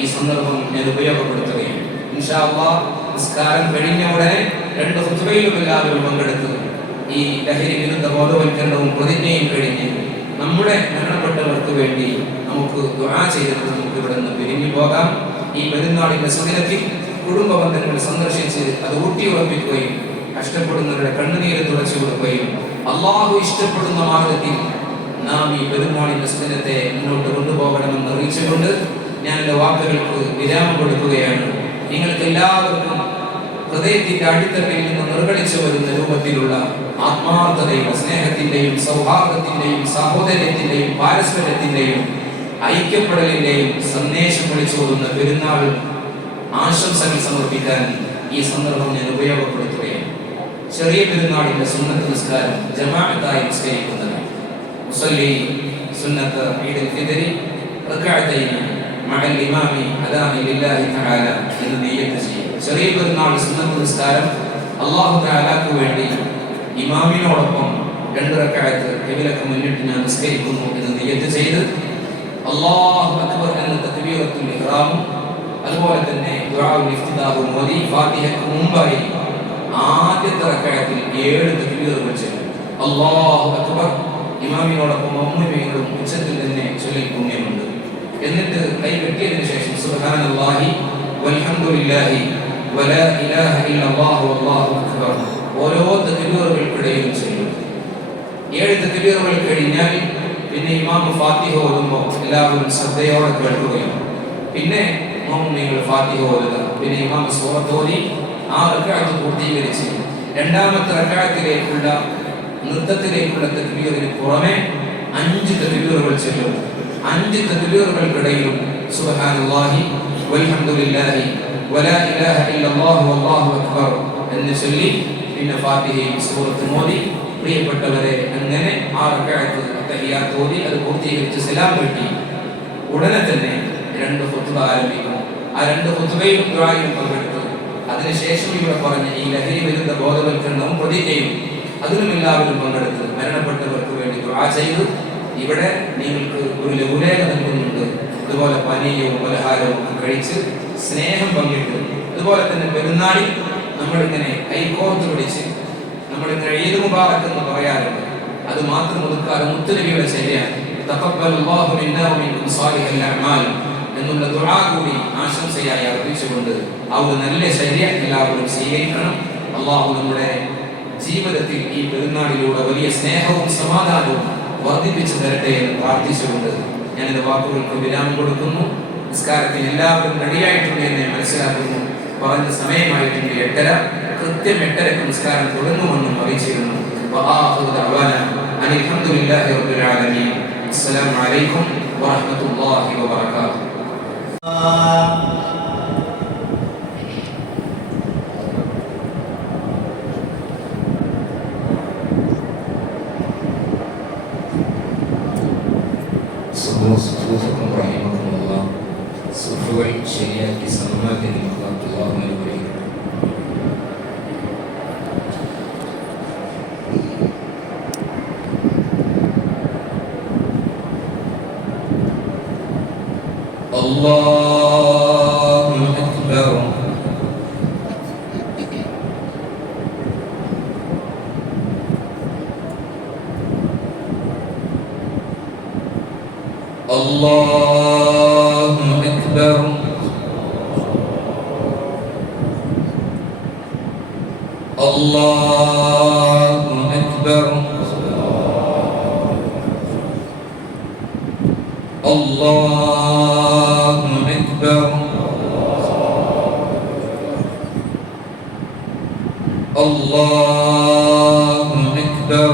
ഈ സന്ദർഭം ഞാൻ ഉപയോഗപ്പെടുത്തുകയും, ഇൻഷാ അല്ലാഹ് നിസ്കാരം കഴിഞ്ഞ ഉടനെ 2 ഖുതുബയിലും എല്ലാവരും പങ്കെടുത്തു ഈ ലഹരി വിരുദ്ധ ബോധവൽക്കരണവും പ്രതിജ്ഞയും കഴിഞ്ഞ് നമ്മുടെ മരണപ്പെട്ടവർക്ക് വേണ്ടി നമുക്ക് ദുആ ചെയ്തിട്ട് നമുക്ക് ഇവിടെ നിന്ന് പിരിഞ്ഞു പോകാം. ഈ പെരുന്നാളിന്റെ സുദിനത്തിൽ കുടുംബ ബന്ധങ്ങൾ സന്ദർശിച്ച് അത് ഊട്ടിയുറപ്പിക്കുകയും കഷ്ടപ്പെടുന്നവരുടെ കണ്ണുനീര് തുടച്ചു കൊടുക്കുകയും അള്ളാഹു ഇഷ്ടപ്പെടുന്ന മാർഗത്തിൽ നാം ഈ പെരുന്നാളിന്റെ സുദിനത്തെ മുന്നോട്ട് കൊണ്ടുപോകണമെന്ന് അറിയിച്ചുകൊണ്ട് ഞാൻ എൻ്റെ വാക്കുകൾക്ക് വിരാമം കൊടുക്കുകയാണ്. നിങ്ങൾക്ക് എല്ലാവർക്കും ഹൃദയത്തിന്റെ അടിത്തട്ടിൽ നിന്ന് നിർഗളിച്ചു വരുന്ന രൂപത്തിലുള്ള ആത്മാർത്ഥതയും സ്നേഹത്തിന്റെയും സൗഹാർദ്ദത്തിന്റെയും സാഹോദര്യത്തിന്റെയും പാരസ്പര്യത്തിന്റെയും ഐക്യപ്പെടലിന്റെയും സന്ദേശം വിളിച്ചോതുന്ന പെരുന്നാൾ ആശംസകൾ സമർപ്പിക്കാൻ ഈ സന്ദർഭം ഞാൻ ഉപയോഗപ്പെടുത്തുകയാണ്. ചെറിയ പെരുന്നാളിന്റെ സുന്നത്ത് നിസ്കാരം ജമാഅത്തായി നിസ്കരിക്കുന്നത്, മുസല്ലി സുന്നത്ത് ഈദുൽ ഫിത്രി റക്അത്തൈൻ മഅൽ ഇമാമി അദാനി ലില്ലാഹി തആല എന്ന് നിയ്യത്ത് ചെയ്യും. ചെറിയ പെരുന്നാൾ സുന്നത്ത് നിസ്കാരം അല്ലാഹു തആലക്ക് വേണ്ടി ഇമാമിനോടൊപ്പം 2 റക്അത്ത് ഖിബലക്ക് മുന്നിട്ട് ഞാൻ നിസ്കരിക്കുന്നു എന്ന് നിയ്യത്ത് ചെയ്ത് അല്ലാഹു അക്ബർ എന്ന തക്ബീറത്തുൽ ഇഹ്റാം അതുപോലെ തന്നെ ദുആഉൽ ഇഫ്തിദാഹു മോദി ഫാത്തിഹയ്ക്ക് മുമ്പായി ആദ്യത്തെ റക്അത്തിൽ 7 തക്ബീറുകൾ ചൊല്ലും. അല്ലാഹു അക്ബർ ഇമാമിനോടൊപ്പം മുഅ്മിനീങ്ങളും ഉച്ചത്തിൽ തന്നെ ചൊല്ലൽ പുണ്യമുണ്ട്. എന്നിട്ട് കൈ കെട്ടിയതിനു ശേഷം സുബ്ഹാനല്ലാഹി വൽഹംദുലില്ലാഹി വലാ ഇലാഹ ഇല്ലല്ലാഹു വല്ലാഹു അക്ബർ ഓരോ തക്ബീറുകൾക്കിടയിലും ചൊല്ലും. 7 തക്ബീറുകൾ കഴിഞ്ഞാൽ പിന്നെ ഇമാം ഫാത്തിഹ ഓതുമ്പോൾ എല്ലാവരും ശ്രദ്ധയോടെ കേൾക്കുകയും പിന്നെ മുഅ്മിനീങ്ങൾ ഫാത്തിഹ ഓതുക, പിന്നെ ഇമാം സൂറത്ത് ഓതി ആ റക്അത്ത് പൂർത്തീകരിച്ച് രണ്ടാമത്തെ റക്അത്തിലേക്കുള്ള നൃത്തത്തിലേക്കുള്ള തക്ബീറിന് പുറമെ 5 തക്ബീറുകൾ ചൊല്ലും. 5 തക്ബീറുകൾക്കിടയിലും സുബ്ഹാനല്ലാഹി വൽഹംദുലില്ലാഹി വലാ ഇലാഹ ഇല്ലല്ലാഹു വല്ലാഹു അക്ബർ എന്ന് ചൊല്ലി പിന്നെ ഫാത്തിഹയും സൂറത്തും ഓതി പ്രിയപ്പെട്ടവരെ അങ്ങനെ ആ റക്അത്ത് തഹിയ്യാത്ത് ഓതി അത് പൂർത്തീകരിച്ച് സലാം വീട്ടി ഉടനെ തന്നെ 2 ഖുത്ബ ആരംഭിക്കും. ആ 2 ഖുത്ബയിലും ദുആയിലും പങ്കെടുത്തു. അതിനുശേഷം ഇവിടെ പറഞ്ഞ ഈ ലഹരി വിരുദ്ധ ബോധവൽക്കരണവും പ്രതിജ്ഞയും അതിലും എല്ലാവരും പങ്കെടുത്ത് മരണപ്പെട്ടവർക്ക് വേണ്ടി ദുആ ചെയ്തു. ഇവിടെ നിങ്ങൾക്ക് ഒരു ലഘുലേഖ നൽകുന്നുണ്ട്. അതുപോലെ പാനീയവും പലഹാരവും കഴിച്ച് സ്നേഹം പങ്കിട്ട് അതുപോലെ തന്നെ പെരുന്നാളിൽ നമ്മളിങ്ങനെ കൈകോർത്ത് പിടിച്ച് നമ്മളിങ്ങനെ ഈദ് മുബാറക് എന്ന് പറയാറുണ്ട്. അത് മാത്രം ഒതുക്കാതെ മുത്തുനബിയുടെ ശരിയാണ് തഖബ്ബലല്ലാഹു മിന്നാ വമിൻകും സാലിഹൽ അഅ്മാൽ എന്നുള്ള ദുആ കൂടി ആശംസയായി അർപ്പിച്ചുകൊണ്ട് ആ ഒരു നല്ല ശരിയ എല്ലാവരും സ്വീകരിക്കണം. അല്ലാഹു നമ്മുടെ ജീവിതത്തിൽ ഈ പെരുന്നാളിലൂടെ വലിയ സ്നേഹവും സമാധാനവും വർദ്ധിപ്പിച്ചു തരട്ടെ എന്ന് പ്രാർത്ഥിച്ചുകൊണ്ട് ഞാനിത് വാക്കുകൾക്ക് വിരാമം കൊടുക്കുന്നു. നിസ്കാരത്തിന് എല്ലാവരും റെഡിയായിട്ടുണ്ട് എന്ന് ഞാൻ മനസ്സിലാക്കുന്നു. പറഞ്ഞ സമയമായിട്ടുണ്ട് 8:30. കൃത്യം 8:30 നിസ്കാരം തുടങ്ങുമെന്നും അറിയിച്ചിരുന്നു. അൽഹംദുലില്ലാഹി റബ്ബിൽ ആലമീൻ. അസ്സലാമു അലൈക്കും വറഹ്മത്തുള്ളാഹി വബറകാതുഹു. സുഫുകൾ റഹിമഹുല്ലാഹ് സുഫുകൾ ശരിയാക്കി സമ്മതത്തിന് അല്ലാഹു അനുഗ്രഹിക്കട്ടെ. അല്ലാഹു അക്ബർ. അല്ലാഹു അക്ബർ. അല്ലാഹു അക്ബർ. അല്ലാഹു അക്ബർ. അല്ലാഹു അക്ബർ.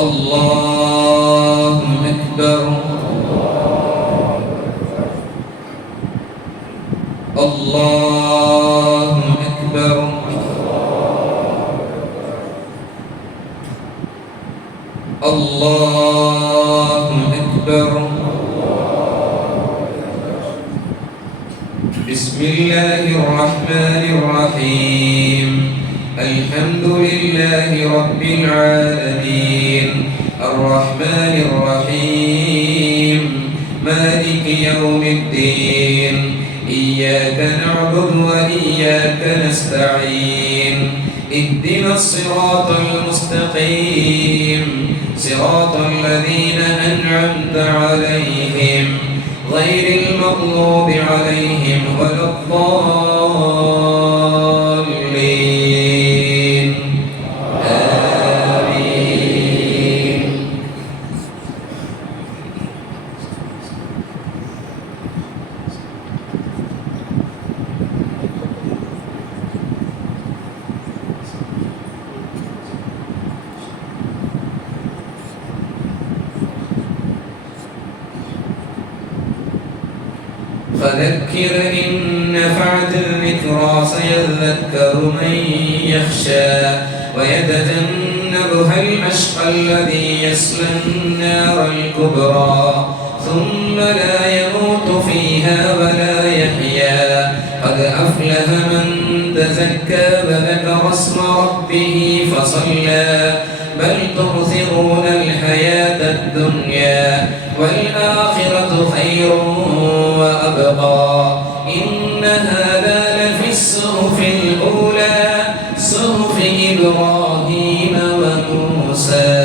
അല്ലാഹു അക്ബർ. അല്ലാഹു അക്ബർ. അല്ലാഹു അക്ബർ. ബിസ്മില്ലാഹിർ റഹ്മാനിർ റഹീം. അൽഹംദുലില്ലാഹി റബ്ബിൽ ആലമീൻ. അർറഹ്മാനിർ റഹീം. മാലികി യൗമിദ്ദീൻ. إياك نعبد وإياك نستعين. اهدنا الصراط المستقيم صراط الذين أنعمت عليهم غير المغضوب عليهم ولا الضالين. آمين. فذكر إن نفعت الذكرى سيذكر من يخشى ويتجنبها الأشقى الذي يصلى النار الكبرى ثم لا يموت فيها ولا يحيا قد أفلح من تزكى وذكر اسم ربه فصلى بل تؤثرون الحياة الدنيا والآخرة خير وأبقى إن هذا لفي الصحف الأولى صحف إبراهيم وموسى.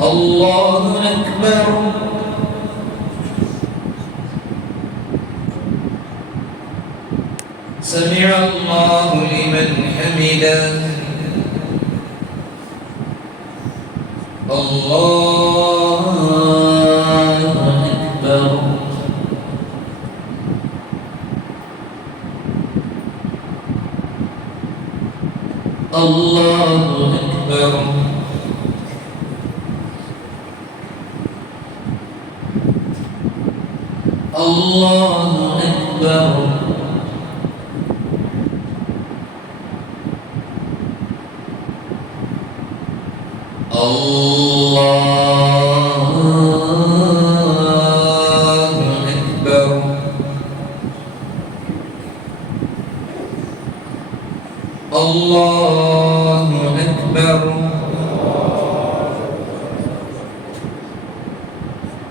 الله أكبر. سمع الله لمن حمده. الله أكبر. الله أكبر. الله أكبر. الله أكبر. الله أكبر.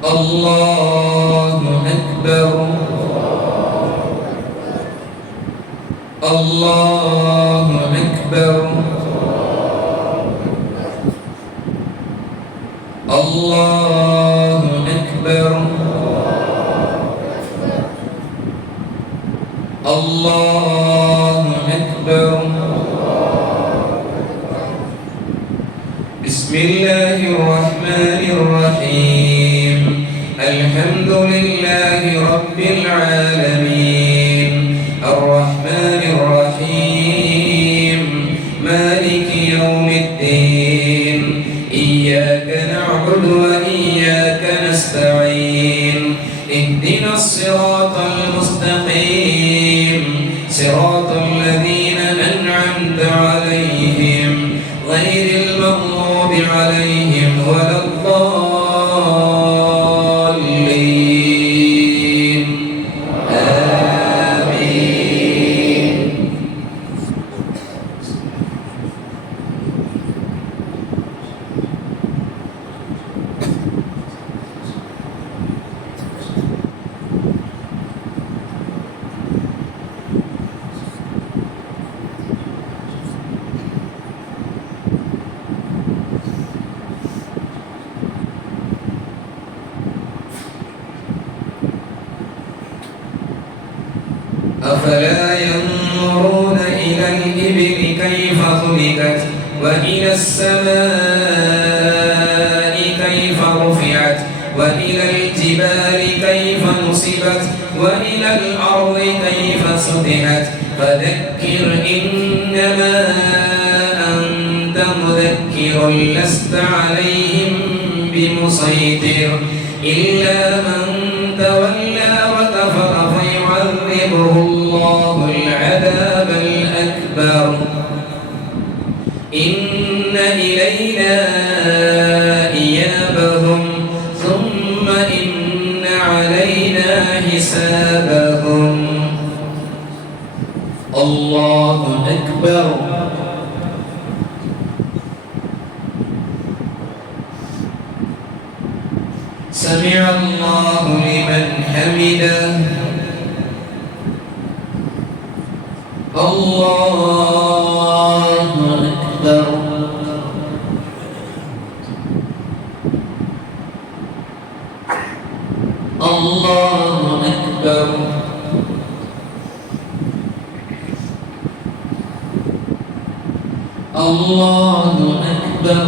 الله أكبر. الله أكبر. الله أكبر. الله أكبر. بسم الله الرحمن الرحيم. الحمد لله رب العالمين الرحمن الرحيم مالك يوم الدين إياك نعبد وإياك نستعين اهدنا الصراط المستقيم صراط الذين أنعمت عليهم غير المغضوب عليهم ولا الضالين آمين. أفلا ينظرون إلى الإبل كيف خلقت وإلى السماء كيف رفعت وإلى الجبال كيف نصبت وإلى الأرض كيف سطحت فذكر إنما أنت مذكر لست عليهم بمسيطر إلا من تولى وكفر فيعذبه الله العذاب الأكبر. إن إلينا إيابهم ثم إن علينا حسابهم. الله أكبر. سمع الله لمن حمده. الله أكبر. الله أكبر. الله أكبر.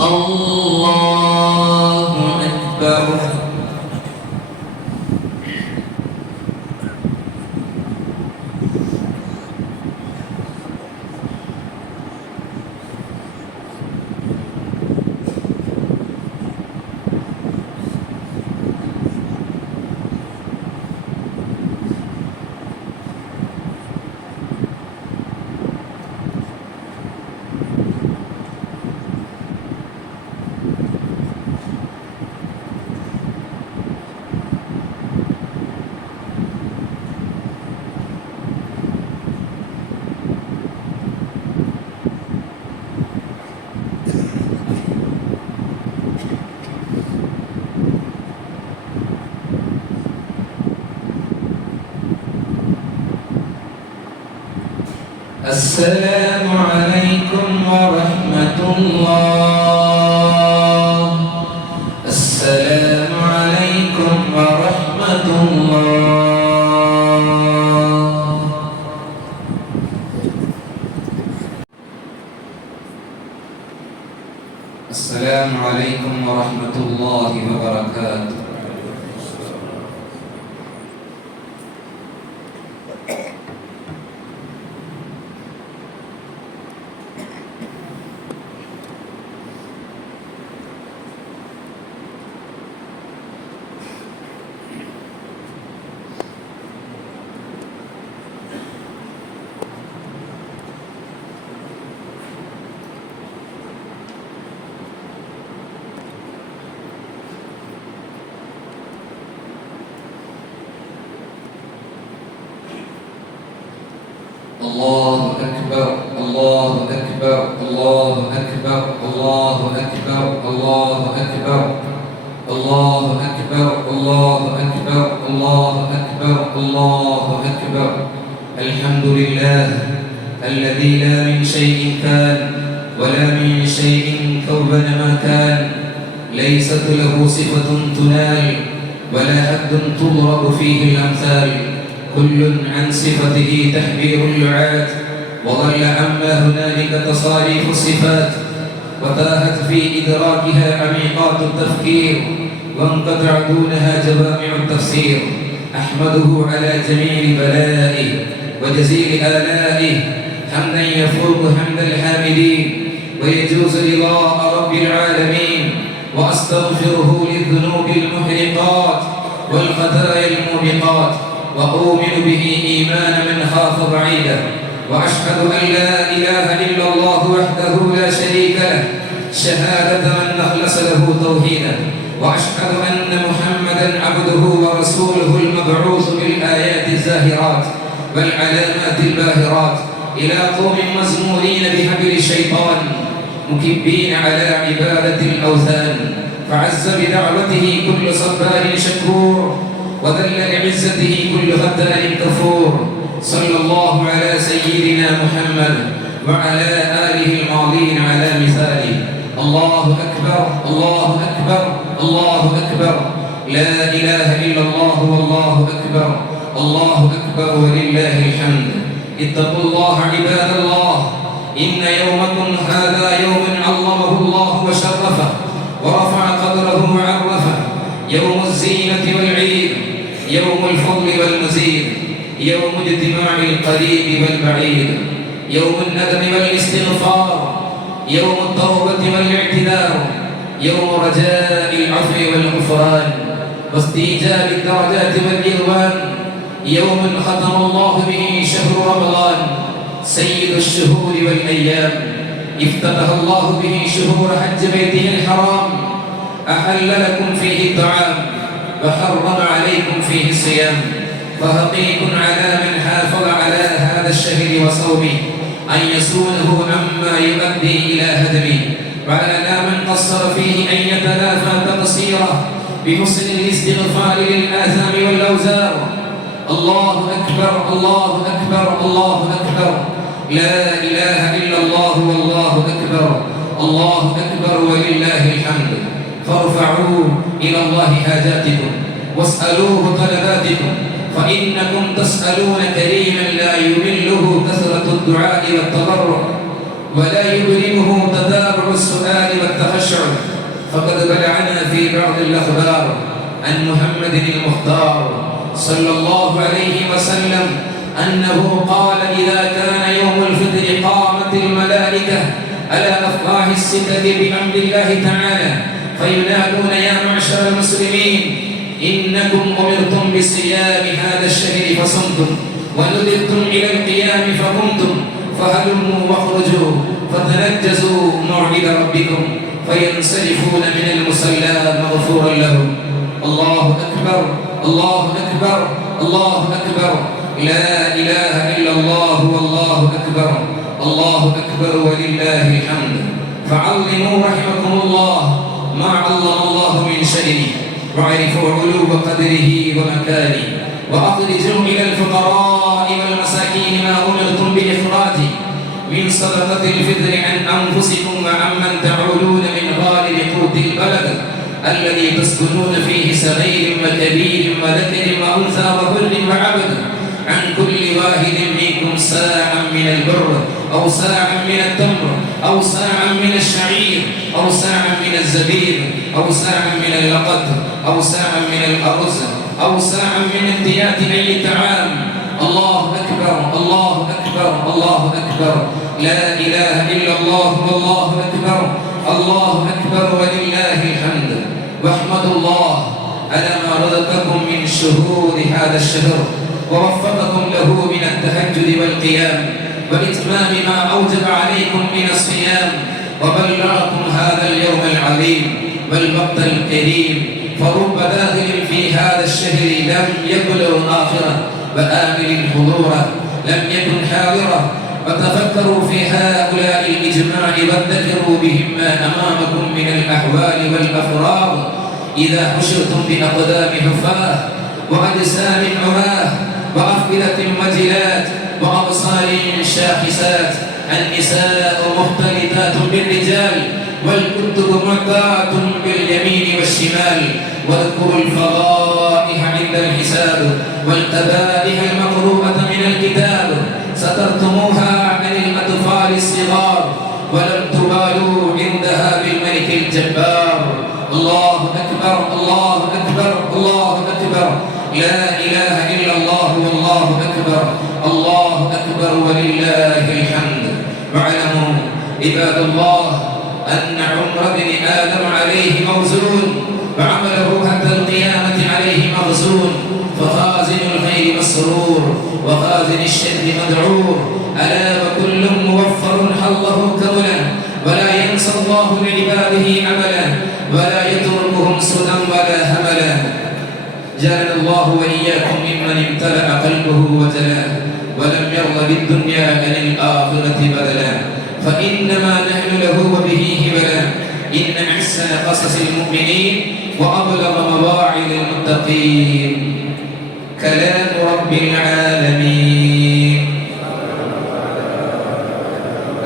الله أكبر. السلام عليكم ورحمة الله. السلام عليكم ورحمة الله. السلام عليكم ورحمة الله وبركاته. الله أكبر الله أكبر الله أكبر الله أكبر الله أكبر الله أكبر الله أكبر الله أكبر الله أكبر. الحمد لله الذي لا من شيء كان ولا من شيء كون ما كان، ليست له صفة تنال ولا حد تضرب فيه الأمثال، كل عن صفته تحبير اللعات، وظل عما هنالك تصاريف الصفات، وتاهت في إدراكها عميقات التفكير، وانقطع دونها جوامع التفسير. أحمده على جميع بلائه وجزيل آلائه، حمدا يفوق حمد الحامدين ويجوز رضاء رب العالمين، وأستغفره للذنوب المحرقات والخطايا الموبقات، وأؤمن به إيمان من خاف بعيدا، وأشهد أن لا إله إلا الله وحده لا شريك له شهادة من أخلص له توحيدا، وأشهد أن محمدا عبده ورسوله المبعوث بالآيات الزاهرات والعلامات الباهرات إلى قوم مزمورين بحبل الشيطان مكبين على عبادة الأوثان، فعز بدعوته كل صبار شكور، وذل لعزته كل غدار كفور. صلى الله على سيدنا محمد وعلى آله الماضين على مثاله. الله أكبر الله أكبر الله أكبر، لا إله إلا الله والله أكبر، الله أكبر ولله الحمد. اتقوا الله عباد الله، إن يومكم هذا يوم عظمه الله وشرفه ورفع قدره وعرفه، يوم الزينة والعيد، يوم الفضل والمزيد، يوم اجتماع القريب والبعيد، يوم الندم والاستغفار، يوم التوبة والاعتذار، يوم رجاء العفو والغفران واستيجاب الدرجات والرضوان، يوم ختم الله به شهر رمضان سيد الشهور والأيام، افتتح الله به شهور حج بيته الحرام، أحل لكم فيه الطعام وحرم عليكم فيه الصيام، فحقيق على من حافظ على هذا الشهر وصومه أن يصونه عما يؤدي إلى هدمه، وعلى من قصر فيه أن يتلافى تقصيره بحسن الاستغفار للآثام والأوزار. الله أكبر الله أكبر الله أكبر، لا إله إلا الله والله أكبر، الله أكبر ولله الحمد. فارفعوا إلى الله حاجاتكم واسألوه طلباتكم، فإنكم تسألون كريما لا يمله كثرة الدعاء والتضرع، ولا يبرمه تتابع السؤال والتخشع. فقد بلغنا في بعض الأخبار عن محمد المختار صلى الله عليه وسلم أنه قال: إذا كان يوم الفطر قامت الملائكة على أفواه السكك بأمر الله تعالى فينادون: يا معشر المسلمين، إنكم أمرتم بصيام هذا الشهر فصمتم، وندبتم إلى القيام فقمتم، فهلموا واخرجوا فتنجزوا موعد ربكم، فينصرفون من المصلى مغفورا لهم. الله أكبر الله أكبر الله أكبر، لا إله إلا الله والله أكبر، الله أكبر ولله الحمد. فعظموا رحمكم الله ما عظم الله من شأنه، واعرفوا علو قدره ومكانه، وأخرجوا إلى الفقراء والمساكين ما أمرتم بإخراجه، صدقة الفطر عن أنفسكم وعمن تعولون من غالب قوت البلد الذي تسكنون فيه صغير وكبير وذكر وأنثى وحر وعبد عن كل واحد منكم ساعا من البر أو ساعا من التمر أو ساعا من الشعير أو ساعا من الزبيب أو ساعا من اللقط أو ساعا من الأرز أو ساعا من الديات أي طعام. الله أكبر الله أكبر الله أكبر لا إله إلا الله والله أكبر الله أكبر ولله الحمد. واحمد الله على ما رزقكم من شهور هذا الشهر ووفقكم له من التهجد والقيام وإتمام ما أوجب عليكم من الصيام وبلغكم هذا اليوم العظيم والوقت الكريم. فرب داخل في هذا الشهر لم يبلغ آخره وآمل حضوره لم يكن حاضره. وتفكروا في هؤلاء الإجماع وادكروا بهم ما أمامكم من الأحوال والأفراغ إذا حشرتم بأقدام حفاة وأجسام عراه وأفئدة وجلات وأبصار شاخصات. النساء مختلطات بالرجال والكتب معطاة باليمين والشمال. واذكروا الفضائح عند الحساب والقبائح المقروءة من الكتاب سترتموها عن الأطفال الصغار ولم تبالوا عندها بالملك الجبار. الله أكبر الله أكبر الله أكبر لا إله إلا الله والله أكبر الله أكبر ولله الحمد. واعلموا عباد الله أن عمر بن آدم عليه موزون وعمله حتى القيامة عليه مغزون. فخازن الخير مسرور وخازن الشر مدعور. ألا وكل موفر حظه كملا ولا ينسى الله لعباده عملا ولا يتركهم سدى ولا هملا. جعلنا الله وإياكم ممن امتلأ قلبه وجلاه ولم يرض بالدنيا عن الآخرة بدلا فإنما نحن له وبه هبلا. إن أحسن قصص المؤمنين وأبلغ مواعظ المتقين كلام رب العالمين.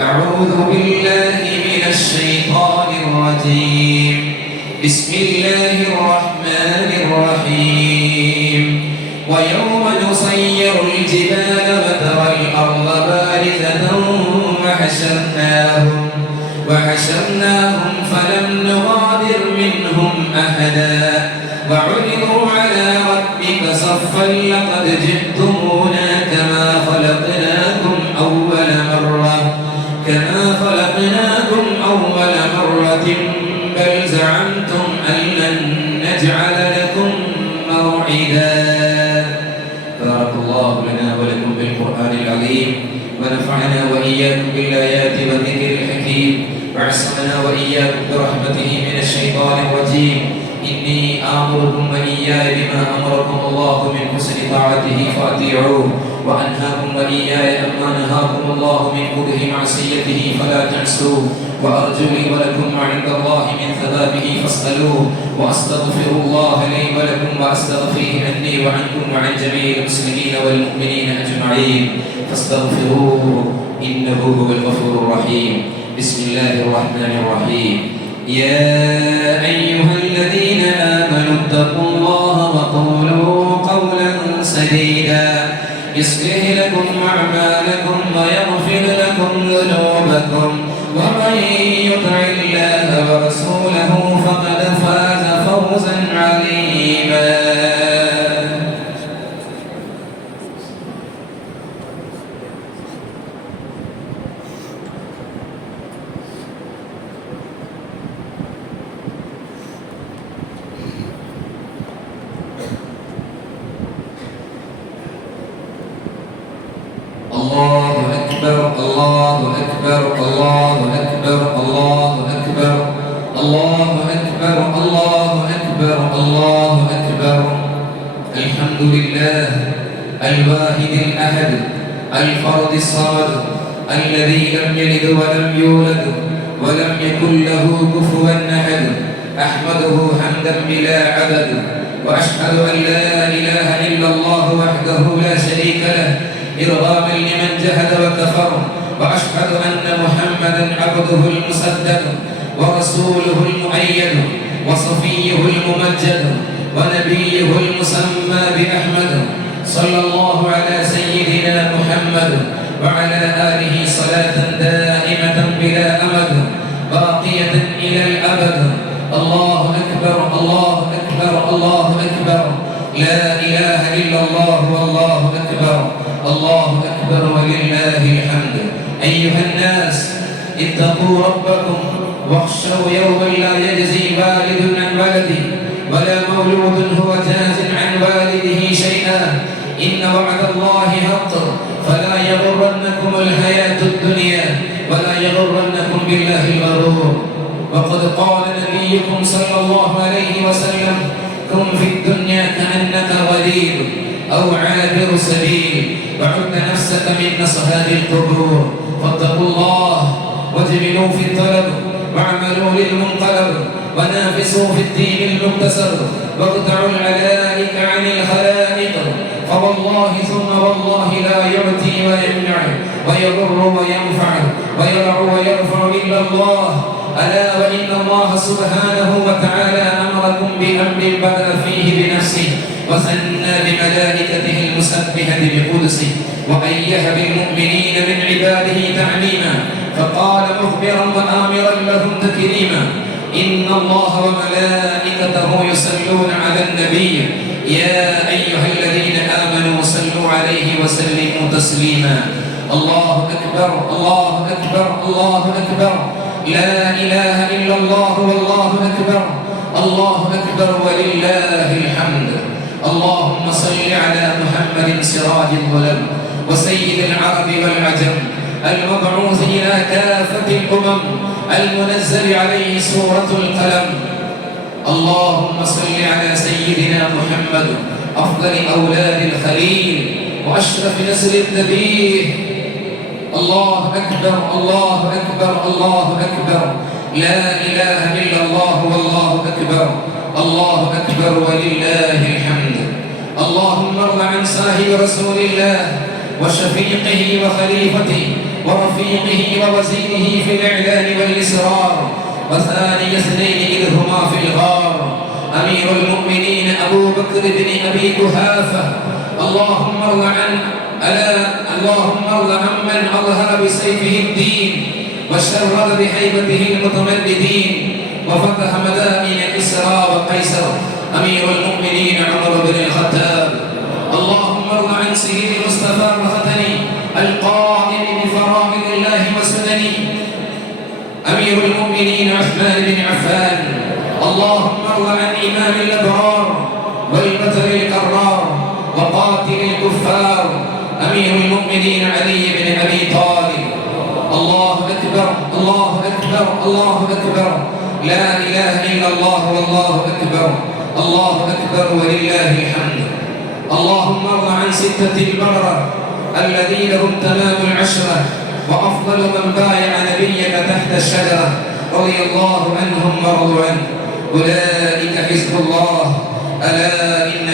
أعوذ بالله من الشيطان الرجيم. بسم الله الرحمن الرحيم. ويوم نسير الجبال وترى الأرض بارزة وحشرناهم فلم نغادر منهم أحدا وعرضوا على ربك صفا لقد جئتمونا كما خلقناكم أول مرة بل زعمتم أن لن نجعل لكم موعدا. بارك الله لنا ولكم بالقرآن العظيم ونفعنا وإياكم بالآيات والذكر الحكيم وعصمنا وإياكم برحمته من الشيطان الرجيم. إني آمركم وإياي بما أمركم الله من حسن طاعته فأطيعوه وأنهاكم وإياي أما نهاكم الله من كره معصيته فلا تعصوه. وأرجو لي ولكم عند الله من ثوابه فاسألوه. وأستغفر الله لي ولكم وأستغفره عني وعنكم وعن جميع المسلمين والمؤمنين أجمعين فاستغفروه إنه هو الغفور الرحيم. بسم الله الرحمن الرحيم. يا أيها الذين آمنوا اتقوا الله وقولوا قولا سديدا يصلح لكم أعمالكم ويغفر لكم ذنوبكم ومن يطع الله ورسوله فقد فاز فوزا عظيما. الله أكبر الله أكبر الله أكبر الله أكبر الله أكبر الله أكبر الله أكبر. الحمد لله الواحد الأحد الفرد الصمد الذي لم يلد ولم يولد ولم يكن له كفوا أحد. أحمده حمدا بلا عدد وأشهد أن لا إله إلا الله وحده لا شريك له إرغاما لمن جهد وكفر وأشهد أن محمدا عبده المسدد ورسوله المؤيد وصفيه الممجد ونبيه المسمى بأحمد، صلى الله على سيدنا محمد وعلى آله صلاة دائمة بلا أمد باقية إلى الأبد. الله أكبر الله أكبر الله أكبر، لا إله إلا الله والله أكبر، الله أكبر ولله الحمد. أيها الناس اتقوا ربكم واخشوا يوما لا يجزي والد عن ولده ولا مولود هو جاز عن والده شيئا، إن وعد الله حق فلا يغرنكم الحياة الدنيا ولا يغرنكم بالله الغرور. وقد قال نبيكم صلى الله عليه وسلم: كن في الدنيا كأنك غريب أو عابر سبيل، وعد نفسك من أصحاب القبور. فاتقوا الله واجملوا في الطلب واعملوا للمنقلب ونافسوا في الدين المقتصر واقطعوا العلائق عن الخلائق، فوالله ثم والله لا يعطي ويمنع ويضر وينفع ويرع ويرفع إلا الله. ألا وإن الله سبحانه وتعالى أمركم بأمر بدأ فيه بنفسه وثنى بملائكته المسبحة بقدسه وأيه بالمؤمنين من عباده تعميما، فقال مخبرا وآمرا لهم تكريما: إن الله وملائكته يصلون على النبي يا أيها الذين آمنوا صلوا عليه وسلموا تسليما. الله أكبر الله أكبر الله أكبر، لا إله إلا الله والله أكبر، الله أكبر ولله الحمد. اللهم صل على محمد سراج الظلم وسيد العرب والعجم، المبعوث إلى كافة الأمم، المنزل عليه سورة القلم. اللهم صل على سيدنا محمد أفضل أولاد الخليل وأشرف نسل الذبيح. الله أكبر الله أكبر الله أكبر، لا إله إلا الله والله أكبر، الله أكبر ولله الحمد. اللهم ارض عن صاحب رسول الله وشفيقه وخليفته ورفيقه ووزيره في الإعلان والإسرار وثاني اثنين إذ هما في الغار، أمير المؤمنين أبو بكر بن أبي قحافة. اللهم ارض عمن أظهر بسيفه الدين وشرد بهيبته المتمردين وفتح مدائن كسرى وقيصر، أمير المؤمنين عمر بن الخطاب. اللهم ارض عن سيد المصطفى وختني القائم بفرائض الله وسننه، أمير المؤمنين عثمان بن عفان. اللهم ارض عن إمام الأبرار والبطل القرار وقاتل الكفار، أمير المؤمنين علي بن أبي طالب. الله أكبر الله أكبر الله أكبر، لا إله إلا الله والله أكبر، الله أكبر ولله الحمد. اللهم ارض عن ستة البررة الذين هم تمام العشرة وأفضل من بايع نبيك تحت الشجرة، رضي الله عنهم ورضوا عنه. أولئك حزب الله، ألا إن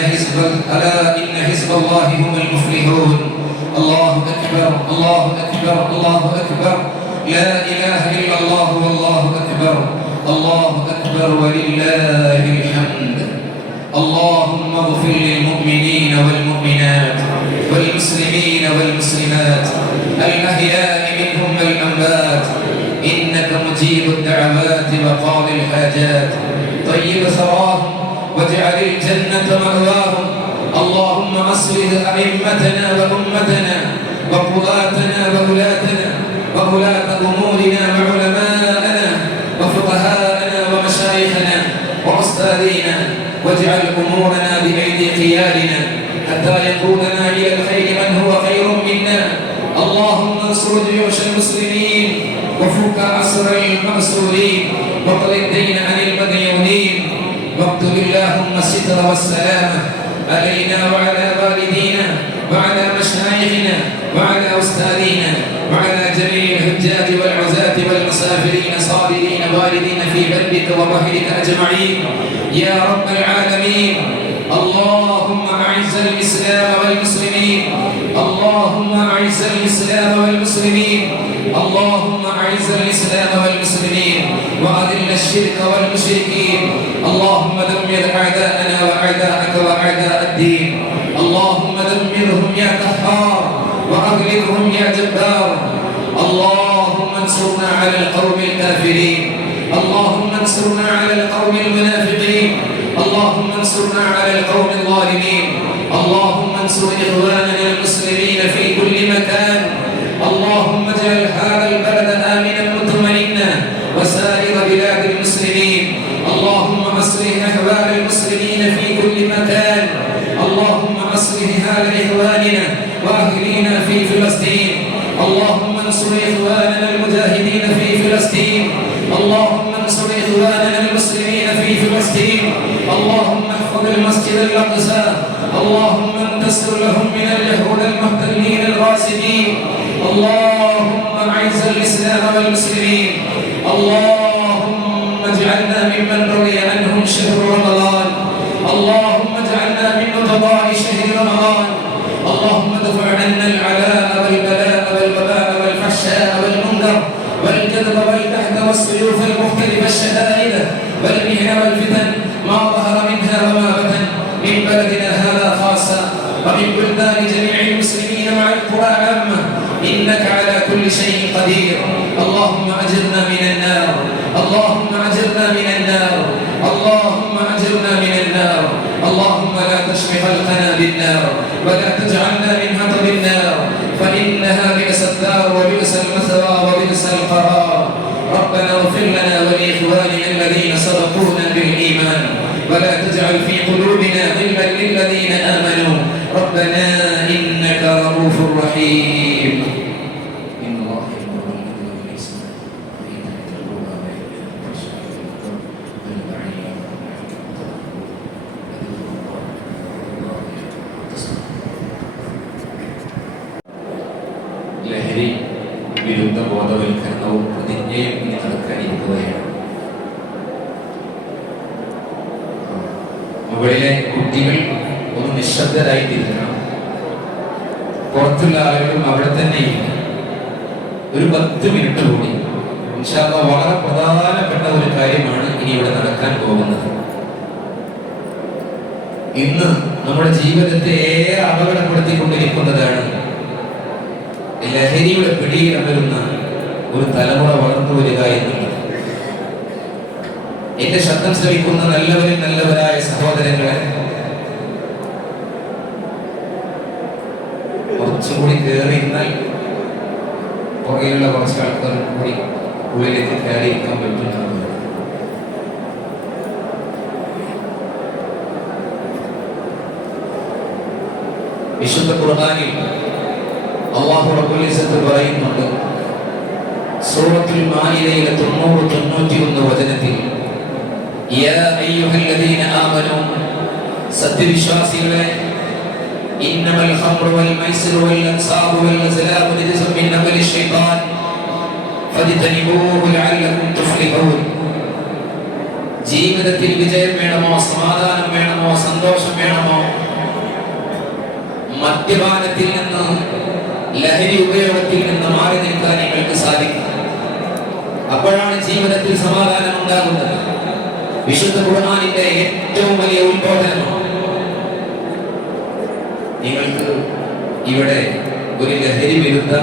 حزب الله هم المفلحون. الله أكبر الله أكبر الله أكبر، لا إله إلا الله والله أكبر، الله أكبر ولله الحمد. اللهم اغفر للمؤمنين والمؤمنات والمسلمين والمسلمات الأحياء منهم والأموات، إنك مجيب الدعوات وقاضي الحاجات. طيب ثراهم واجعل الجنة مأواهم. اللهم أصلح أئمتنا وأمتنا وقضاتنا وولاتنا وولاة أمورنا وعلماءنا وفقهاءنا ومشايخنا وأستاذينا، واجعل أمورنا بأيدي خيارنا حتى يقودنا إلى الخير من هو خير منا. اللهم انصر جيوش المسلمين وفك أسر المأسورين واقض الدين عن المديونين، واكتب اللهم الستر والسلامة علينا وعلى والدينا وعلى مشايخنا وعلى أستاذينا وعلى جميع الحجاج والعزاة والمسافرين صابرين والدين في بلدك وبحرك أجمعين يا رب العالمين. اللهم أعز الإسلام والمسلمين، اللهم أعز الإسلام والمسلمين اللهم أعز الإسلام والمسلمين وأذل الشرك والمشركين اللهم دمر أعداءنا وأعداءك وأعداء الدين اللهم دمرهم يا قهار وأغلبهم يا جبار اللهم انصرنا على القوم الكافرين اللهم انصرنا على القوم المنافقين اللهم انصرنا على القوم الظالمين اللهم انصر إخواننا المسلمين في كل مكان اللهم اجعل هذا البلد آمنا مطمئنا وسائر بلاد المسلمين اللهم أصلح أحوال المسلمين في كل مكان اللهم أصلح حال إخواننا وأهلينا في فلسطين اللهم انصر إخواننا المجاهدين في فلسطين اللهم انصر إخواننا المسلمين في فلسطين اللهم احفظ المسجد الأقصى اللهم انتصر لهم من اليهود المحتلين الغاصبين اللهم أعز الإسلام والمسلمين اللهم اجعلنا ممن رضي عنهم شهر رمضان اللهم اجعلنا من نطقاء شهر رمضان اللهم ادفع عنا العلاء والبلاء والوباء والفحشاء والمنكر والكذب والبحث والسيوف المختلفة الشدائد والمهن والفتن ما ظهر منها وما بطن من بلدنا هذا خاصة ومن بلدان جميع المسلمين مع القرى عامة إنك على كل شيء قدير اللهم أجرنا من النار اللهم أجرنا من النار اللهم أجرنا من النار اللهم لا تشف خلقنا بالنار ولا تجعلنا من هطل النار فإنها بئس الدار وبئس المثوى وبئس القرار ربنا اغفر لنا ولإخواننا الذين سبقونا بالإيمان ولا تجعل في قلوبنا غلا للذين آمنوا ربنا إنك رؤوف رحيم إن الله يأمر بالعدل والإحسان وإيتاء ذي القربى وينهى عن الفحشاء والمنكر والبغي ലഹരി വിരുദ്ധ ബോധവൽക്കരണവും പ്രതിജ്ഞയും ഇനി നടക്കാനിരിക്കുകയാണ്. മുകളിലെ കുട്ടികൾ ഒന്ന് നിശബ്ദരായിട്ടിരിക്കണം. പുറത്തുള്ള ആളുകളും അവിടെ തന്നെ ഇരിക്കണം. ഒരു 10 മിനിറ്റ് കൂടി ഇൻഷാ അല്ലാഹ് വളരെ പ്രധാനപ്പെട്ട ഒരു കാര്യമാണ് ഇനി ഇവിടെ നടക്കാൻ പോകുന്നത്. ഇന്ന് നമ്മുടെ ജീവിതത്തെ ഏറെ അപകടപ്പെടുത്തിക്കൊണ്ടിരിക്കുന്നതാണ് ലഹരിയുടെ പിടിയിലമരുന്ന ഒരു തലമുറ വളർന്നു വരിക എന്നുള്ളത്. എന്റെ ശബ്ദം ശ്രവിക്കുന്ന നല്ലവരും നല്ലവരായ സഹോദരങ്ങളെ, കുറച്ചുകൂടി കയറിയിരുന്നാൽ പുറകെയുള്ള കുറച്ച് ആൾക്കാർ കൂടി ഉള്ളിലേക്ക് കയറിയിരിക്കാൻ പറ്റുന്നത്. വിശുദ്ധ ഖുർആനിൽ അല്ലാഹു റബ്ബുൽ ഇസ്സത്ത് പറയുന്നുണ്ട്, സൂറത്തുൽ മാഇദയിലെ 91 വചനത്തിൽ, യാ അയ്യുഹല്ലദീന ആമനൂ, സത്യവിശ്വാസികളെ, ഇന്നമൽ ഖംറു വൽ മൈസിറു വൽ അൻസാബു വൽ അസ്ലാമു റിജ്സും മിൻ അമലി ശൈത്താൻ ഫജ്തനിബൂഹു ലഅല്ലകും തുഫ്ലിഹൂൻ. ജീവിതത്തിൽ വിജയം വേണമോ, സമാധാനം വേണമോ, സന്തോഷം വേണമോ, മദ്യപാനത്തിൽ നിന്ന്, ലഹരി ഉപയോഗത്തിൽ നിന്ന് മാറി നിൽക്കാൻ നിങ്ങൾക്ക് സാധിക്കും. അപ്പോഴാണ് ജീവിതത്തിൽ സമാധാനം ഉണ്ടാകുന്നത്. വിശുദ്ധ ഖുർആനിന്റെ ഏറ്റവും വലിയ ഉത്ബോധനമാണ്. നിങ്ങൾക്ക് ഇവിടെ ഒരു ലഹരി വിരുദ്ധ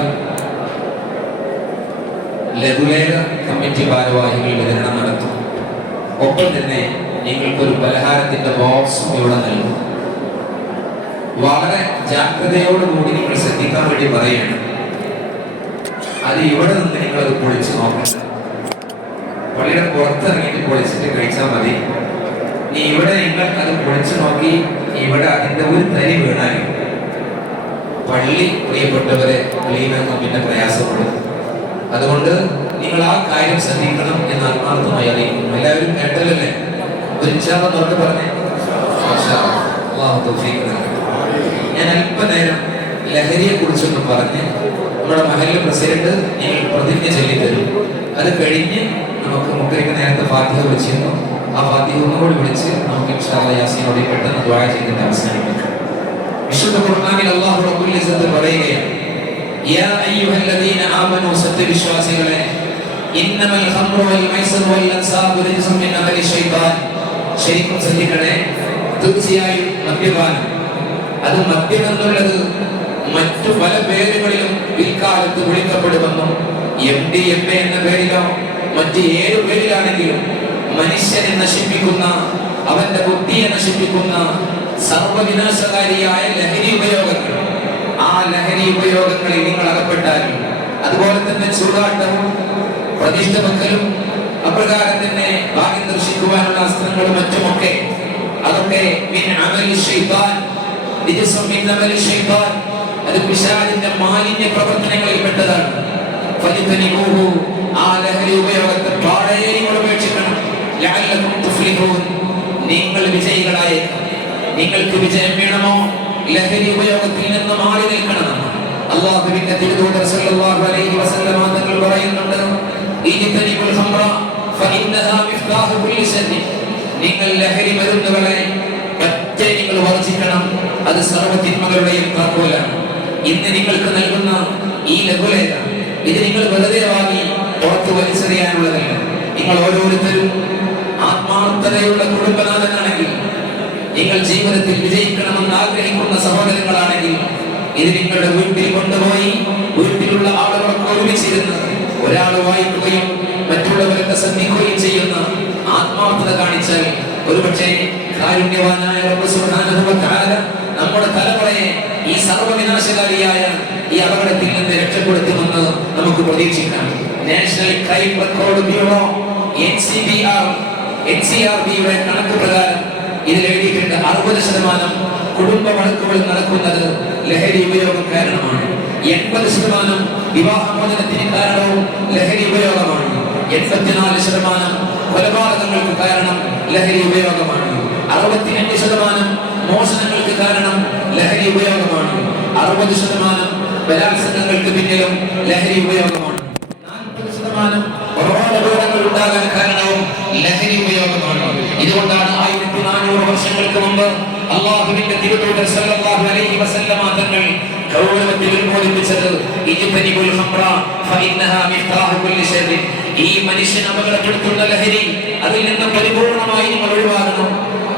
ലഘുലേഖ കമ്മിറ്റി ഭാരവാഹികൾ വിതരണം നടത്തും. ഒപ്പം തന്നെ നിങ്ങൾക്കൊരു പലഹാരത്തിന്റെ ബോക്സും ഇവിടെ നൽകും. വളരെ ജാഗ്രതയോടുകൂടി നിങ്ങൾ ശ്രദ്ധിക്കാൻ വേണ്ടി പറയുകയാണ്. അത് ഇവിടെ നിന്ന് നിങ്ങളത് പൊളിച്ച് നോക്കണ്ട. പള്ളിയുടെ പുറത്തിറങ്ങിയിട്ട് പൊളിച്ചിട്ട് കഴിച്ചാൽ മതി. നീ ഇവിടെ നിങ്ങൾ അത് പൊളിച്ചു നോക്കി ഇവിടെ അതിന്റെ ഒരു തരി വീണാലും പള്ളി പ്രിയപ്പെട്ടവരെ ക്ലീനാക്കാൻ പിന്നെ പ്രയാസപ്പെടും. അതുകൊണ്ട് നിങ്ങൾ ആ കാര്യം ശ്രദ്ധിക്കണം എന്ന് ആത്മാർത്ഥമായി അറിയിക്കുന്നു. എല്ലാവരും കേട്ടല്ലേ? ഒരു ഇൻഷാല്ലാഹ് തുറന്ന് പറഞ്ഞേ. അല്ലാഹു തൗഫീഖ് നൽകട്ടെ. ഞാൻ അല്പനേരം ലഹരിയെ കുറിച്ചൊന്ന് പറഞ്ഞ് നമ്മുടെ മഹല്ല് പ്രസിഡന്റ് നിങ്ങൾ പ്രതിജ്ഞ ചൊല്ലിത്തരും. അത് കഴിഞ്ഞ് നമുക്ക് മുക്കരിക്ക് നേരത്തെ ഫാത്തിഹ വിളിച്ചിരുന്നു. ആ ഫാത്തിഹ ഒന്നുകൂടി വിളിച്ച് നമുക്ക് ഇൻഷാ അല്ലാഹ് യാസീനോട് പെട്ടെന്ന് ദുആ ചെയ്തിട്ട് അവസാനിപ്പിക്കാം. വിശുദ്ധ ഖുർആനിൽ അല്ലാഹു റബ്ബുൽ ഇസ്സത്ത് പറയുകയാണ്, യാ അയ്യുഹല്ലദീന ആമനൂ സത്യവിശ്വാസികളെ ഇന്നമൽ ഖംറു വൽ മൈസിറു വൽ അൻസാബു റിജ്സും മിൻ അമലി ശൈത്താൻ. ശരിക്കും ശ്രദ്ധിക്കണേ, തീർച്ചയായും മദ്യപാനം, അത് മദ്യം എന്നുള്ളത് മറ്റു പല പേരുകളിലും പിൽക്കാലത്ത് വിളിക്കപ്പെടുമെന്നും MDMA എന്ന പേരിലോ മറ്റ് ഏഴു പേരിലാണെങ്കിലും മനുഷ്യനെ നശിപ്പിക്കുന്ന, അവന്റെ ബുദ്ധിയെ നശിപ്പിക്കുന്ന സർവ്വവിനാശകാരിയായ ലഹരി ഉപയോഗങ്ങൾ, ആ ലഹരി ഉപയോഗങ്ങളിൽ നിങ്ങൾ അകപ്പെട്ടാൽ, അതുപോലെ തന്നെ ചൂതാട്ടവും പ്രതിഷ്ഠ വെക്കലും അപ്രകാരം തന്നെ ഭാഗ്യം ദർശിക്കുവാനുള്ള അസ്ത്രങ്ങളും മറ്റുമൊക്കെ, അതൊക്കെ മിൻ അമലി ശൈത്താൻ, റിജ്സും മിൻ അമലി ശൈത്താൻ, അത് പിശാചിന്റെ മാലിന്യ പ്രവർത്തനങ്ങളിൽ പെട്ടതാണ്. ഫജ്തനിബൂഹു, ആ ലഹരി ഉപയോഗത്തെ പാടെ നിങ്ങൾ ഉപേക്ഷിക്കണം. ലഅല്ലകും തുഫ്ലിഹൂൻ, നിങ്ങൾ വിജയികളായേക്കാം. നിങ്ങൾക്ക് വിജയം വേണമോ? ലഹരി ഉപയോഗത്തിൽ നിന്ന് മാറി നിൽക്കണം. അല്ലാഹുവിന്റെ തിരുദൂതർ സല്ലല്ലാഹു അലൈഹി വസല്ലം തങ്ങൾ പറയുന്നുണ്ട്, ഇജ്തനിബുൽ ഖംറ ഫഇന്നഹാ മിഫ്താഹു കുല്ലി ശർരി, നിങ്ങൾ ലഹരി മരുന്നുകളെ പറ്റേ നിങ്ങൾ വർജിക്കണം, അത് സർവ്വ തിന്മകളുടെയും താക്കോലാണ്. ഇന്ന് നിങ്ങൾക്ക് നൽകുന്ന ഈ ലഘുലേഖ, ഇത് നിങ്ങൾ വെറുതെ വാങ്ങി പുറത്ത് വലിച്ചെറിയാനുള്ളതല്ല. നിങ്ങൾ ഓരോരുത്തരും ആത്മാർത്ഥതയുള്ള കുടുംബനാഥനാണെങ്കിൽ, നിങ്ങൾ ജീവിതത്തിൽ വിജയിക്കണമെന്ന് ആഗ്രഹിക്കുന്ന സഹോദരങ്ങളാണെങ്കിൽ, ഇത് നിങ്ങളുടെ വീട്ടിൽ കൊണ്ടുപോയി വീട്ടിലുള്ള ആളുകളൊക്കെ ഒരുമിച്ചിരുന്ന് ഒരാൾ വായിക്കുകയും മറ്റുള്ളവരൊക്കെ ശ്രദ്ധിക്കുകയും ചെയ്യുന്ന ആത്മാർത്ഥത കാണിച്ചാൽ ഒരുപക്ഷെ കാരുണ്യവാനായ റബ്ബ് സുബ്ഹാനഹു വ തആല നമ്മുടെ തലമുറയെ ഈ സർവ്വവിനാശകാരിയായ ഈ അപകടത്തിൽ നിന്ന് രക്ഷപ്പെടുത്തുമെന്ന് നമുക്ക് പ്രതീക്ഷിക്കാം. നാഷണൽ ക്രൈം റെക്കോർഡ് ബ്യൂറോ NCRB-യുടെ കണക്ക് പ്രകാരം ഇതിൽ എഴുതിയിട്ടുണ്ട്, 60% കുടുംബ വഴക്കുകൾ നടക്കുന്നത് ലഹരി ഉപയോഗം കാരണമാണ്. 80% വിവാഹമോചനത്തിന് കാരണവും ലഹരി ഉപയോഗമാണ്. 84% കൊലപാതകങ്ങൾക്ക് കാരണം ലഹരി ഉപയോഗമാണ്. 65% മോഷണങ്ങൾക്ക് കാരണം ലഹരി ഉപയോഗമാണ്. 60% ബലാത്സംഗങ്ങൾക്ക് പിന്നിലും ലഹരി ഉപയോഗമാണ്. 40% റോഡപകടങ്ങൾ ഉണ്ടാകാൻ കാരണവും ലഹരി ഉപയോഗമാണ്. ഇതുകൊണ്ടാണ് 1400 വർഷങ്ങൾക്ക് മുമ്പ് അല്ലാഹുവിന്റെ തിരുദൂതർ സല്ലല്ലാഹു അലൈഹി വസല്ലം തങ്ങൾ ഗൗരവത്തിൽ ഉത്ബോധിപ്പിച്ചത്, ഇജ്തനിബുൽ ഖംറ ഫഇന്നഹാ മിഫ്താഹു കുല്ലി ശർരി, ഈ മനുഷ്യൻ അപകടപ്പെടുത്തുന്ന ലഹരി, അതിൽ നിന്ന് പരിപൂർണമായി നിങ്ങൾ ഒഴിവാകണം.